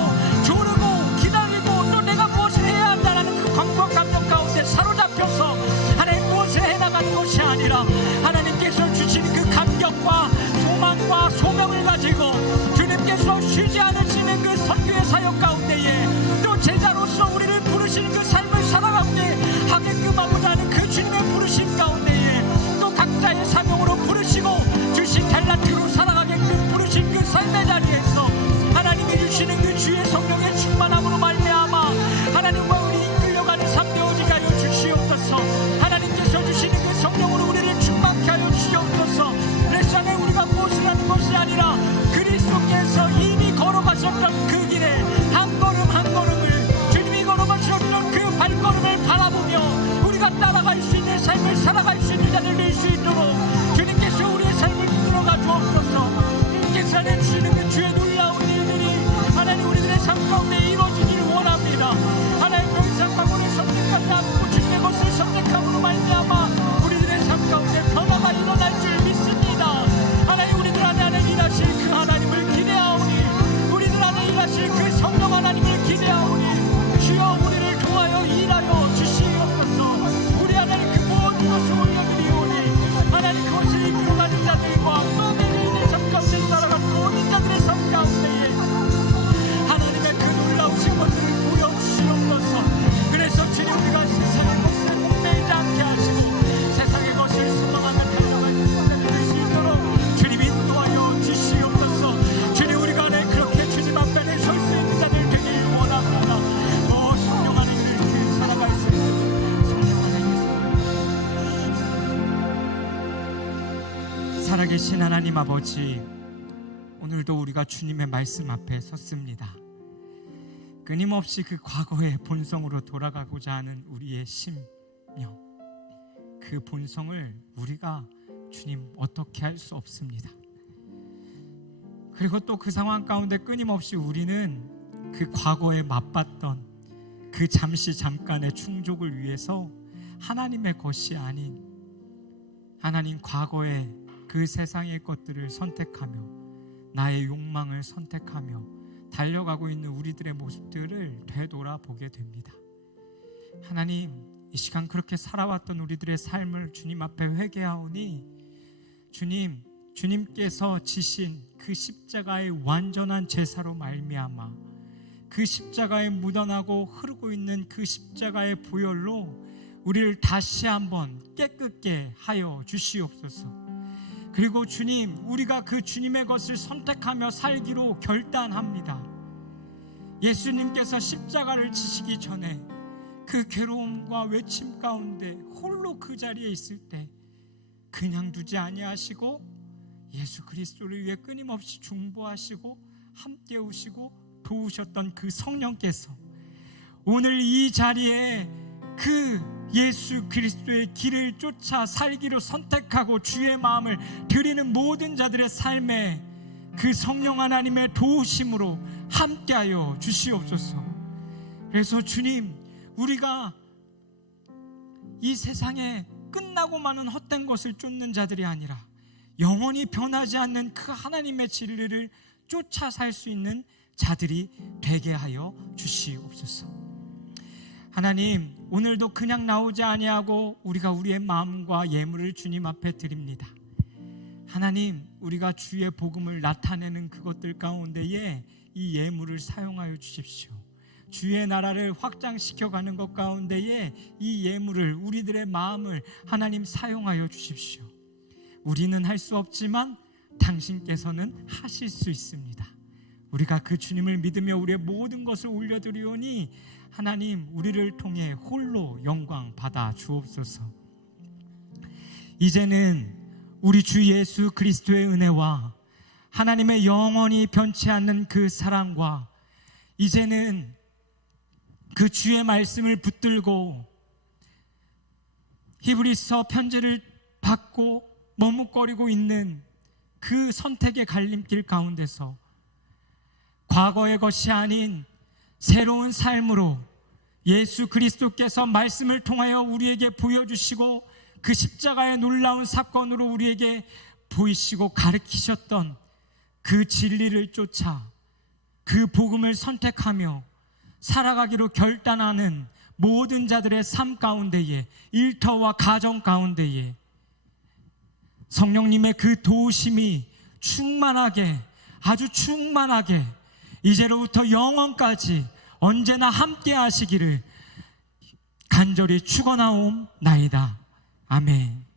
조르고 기다리고 또 내가 무엇을 해야 한다는 그 광고 감정 가운데 사로잡혀서 하나님, 무엇을 해나가는 것이 아니라 하나님께서 주시는 그 감격과 소망과 소명을 가지고 주님께서 쉬지 않으시는 그 선교의 사역 가운데에 또 제자로서 우리를 부르시는 그 삶을 살아가게 하게끔 하고자 하는 그 주님의 부르심 가운데에 또 각자의 사명으로 부르시고 주신 탤런트로 살아가게끔 부르신 그 삶의 자리에서 하나님이 주시는 그 주의 성령의 충만함으로 말미암아 하나님과 우리 이끌려가는 삶 되어지게 하여 주시옵소서. 하나님께서 주시는 그 성령으로 우리를 충만케 하여 주시옵소서. 내 삶에 우리가 무엇을 하는 것이 아니라 그리스도께서 이미 걸어가셨던 그 길에 한 걸음 한 걸음을 주님이 걸어가셨던 그 발걸음을 바라보며 우리가 따라갈 수 있는 삶을 살아갈 수 있는 자들 될 수 있도록 주님께서 우리의 삶을 이끌어가 주옵소서. 주님께서 내주시는 그 주의 놀라운 일들이 하나님, 우리들의 삶 가운데 이루어지기를 원합니다. 하나님, 더 이상 각오를 선택하지 않고 주님의 것을 선택함으로 말미암아 우리들의 삶 가운데 변화가 일어날 줄 믿습니다. 하나님, 우리들 안에 일하실 그 하나님을 기대하오니, 우리들 안에 일하실 그 성령 하나님을 기대하오니, 주여 우리를 도와여 일하여 주시옵소서. 우리 안에 그 모든 것을 올려드리오니 하나님, 그것을 이끌어가는 자들과 또 개개인의 삶 가운데 살아가는 모든 자들의 삶 가운데에 하나님의 그 놀라우신 것들을 보여주시옵소서. 그래서 주님, 우리가 세상의 것을 목매이지 않게 하시고 세상의 것을 소망하며 달려갈 수 될 수 있도록 주님 인도하여 주시옵소서. 주님, 우리가 내 그렇게 주님 앞에 설 수 있는 자들 되길 원합니다. 성령 하나님을 이렇게 살아갈 수 있는 성령 하나님, 살아계신 하나님 아버지, 오늘도 우리가 주님의 말씀 앞에 섰습니다. 끊임없이 그 과거의 본성으로 돌아가고자 하는 우리의 심령, 그 본성을 우리가 주님 어떻게 할 수 없습니다. 그리고 또 그 상황 가운데 끊임없이 우리는 그 과거에 맛봤던 그 잠깐의 충족을 위해서 하나님의 것이 아닌 하나님 과거의 그 세상의 것들을 선택하며 나의 욕망을 선택하며 달려가고 있는 우리들의 모습들을 되돌아보게 됩니다. 하나님, 이 시간 그렇게 살아왔던 우리들의 삶을 주님 앞에 회개하오니 주님께서 지신 그 십자가의 완전한 제사로 말미암아 그 십자가에 묻어나고 흐르고 있는 그 십자가의 보혈로 우리를 다시 한번 깨끗게 하여 주시옵소서. 그리고 주님, 우리가 그 주님의 것을 선택하며 살기로 결단합니다. 예수님께서 십자가를 지시기 전에 그 괴로움과 외침 가운데 홀로 그 자리에 있을 때 그냥 두지 아니하시고 예수 그리스도를 위해 끊임없이 중보하시고 함께 오시고 도우셨던 그 성령께서 오늘 이 자리에 그 예수 그리스도의 길을 쫓아 살기로 선택하고 주의 마음을 드리는 모든 자들의 삶에 그 성령 하나님의 도우심으로 함께하여 주시옵소서. 그래서 주님, 우리가 이 세상에 끝나고 마는 헛된 것을 쫓는 자들이 아니라 영원히 변하지 않는 그 하나님의 진리를 쫓아 살 수 있는 자들이 되게 하여 주시옵소서. 하나님, 오늘도 그냥 나오지 아니하고 우리가 우리의 마음과 예물을 주님 앞에 드립니다. 하나님, 우리가 주의 복음을 나타내는 그것들 가운데에 이 예물을 사용하여 주십시오. 주의 나라를 확장시켜가는 것 가운데에 이 예물을, 우리들의 마음을 하나님 사용하여 주십시오. 우리는 할 수 없지만 당신께서는 하실 수 있습니다. 우리가 그 주님을 믿으며 우리의 모든 것을 올려드리오니 하나님, 우리를 통해 홀로 영광 받아 주옵소서. 이제는 우리 주 예수 그리스도의 은혜와 하나님의 영원히 변치 않는 그 사랑과 이제는 그 주의 말씀을 붙들고 히브리서 편지를 받고 머뭇거리고 있는 그 선택의 갈림길 가운데서 과거의 것이 아닌 새로운 삶으로 예수 그리스도께서 말씀을 통하여 우리에게 보여주시고 그 십자가의 놀라운 사건으로 우리에게 보이시고 가르치셨던 그 진리를 쫓아 그 복음을 선택하며 살아가기로 결단하는 모든 자들의 삶 가운데에, 일터와 가정 가운데에 성령님의 그 도우심이 충만하게, 아주 충만하게 이제로부터 영원까지 언제나 함께 하시기를 간절히 축원하옵나이다. 아멘.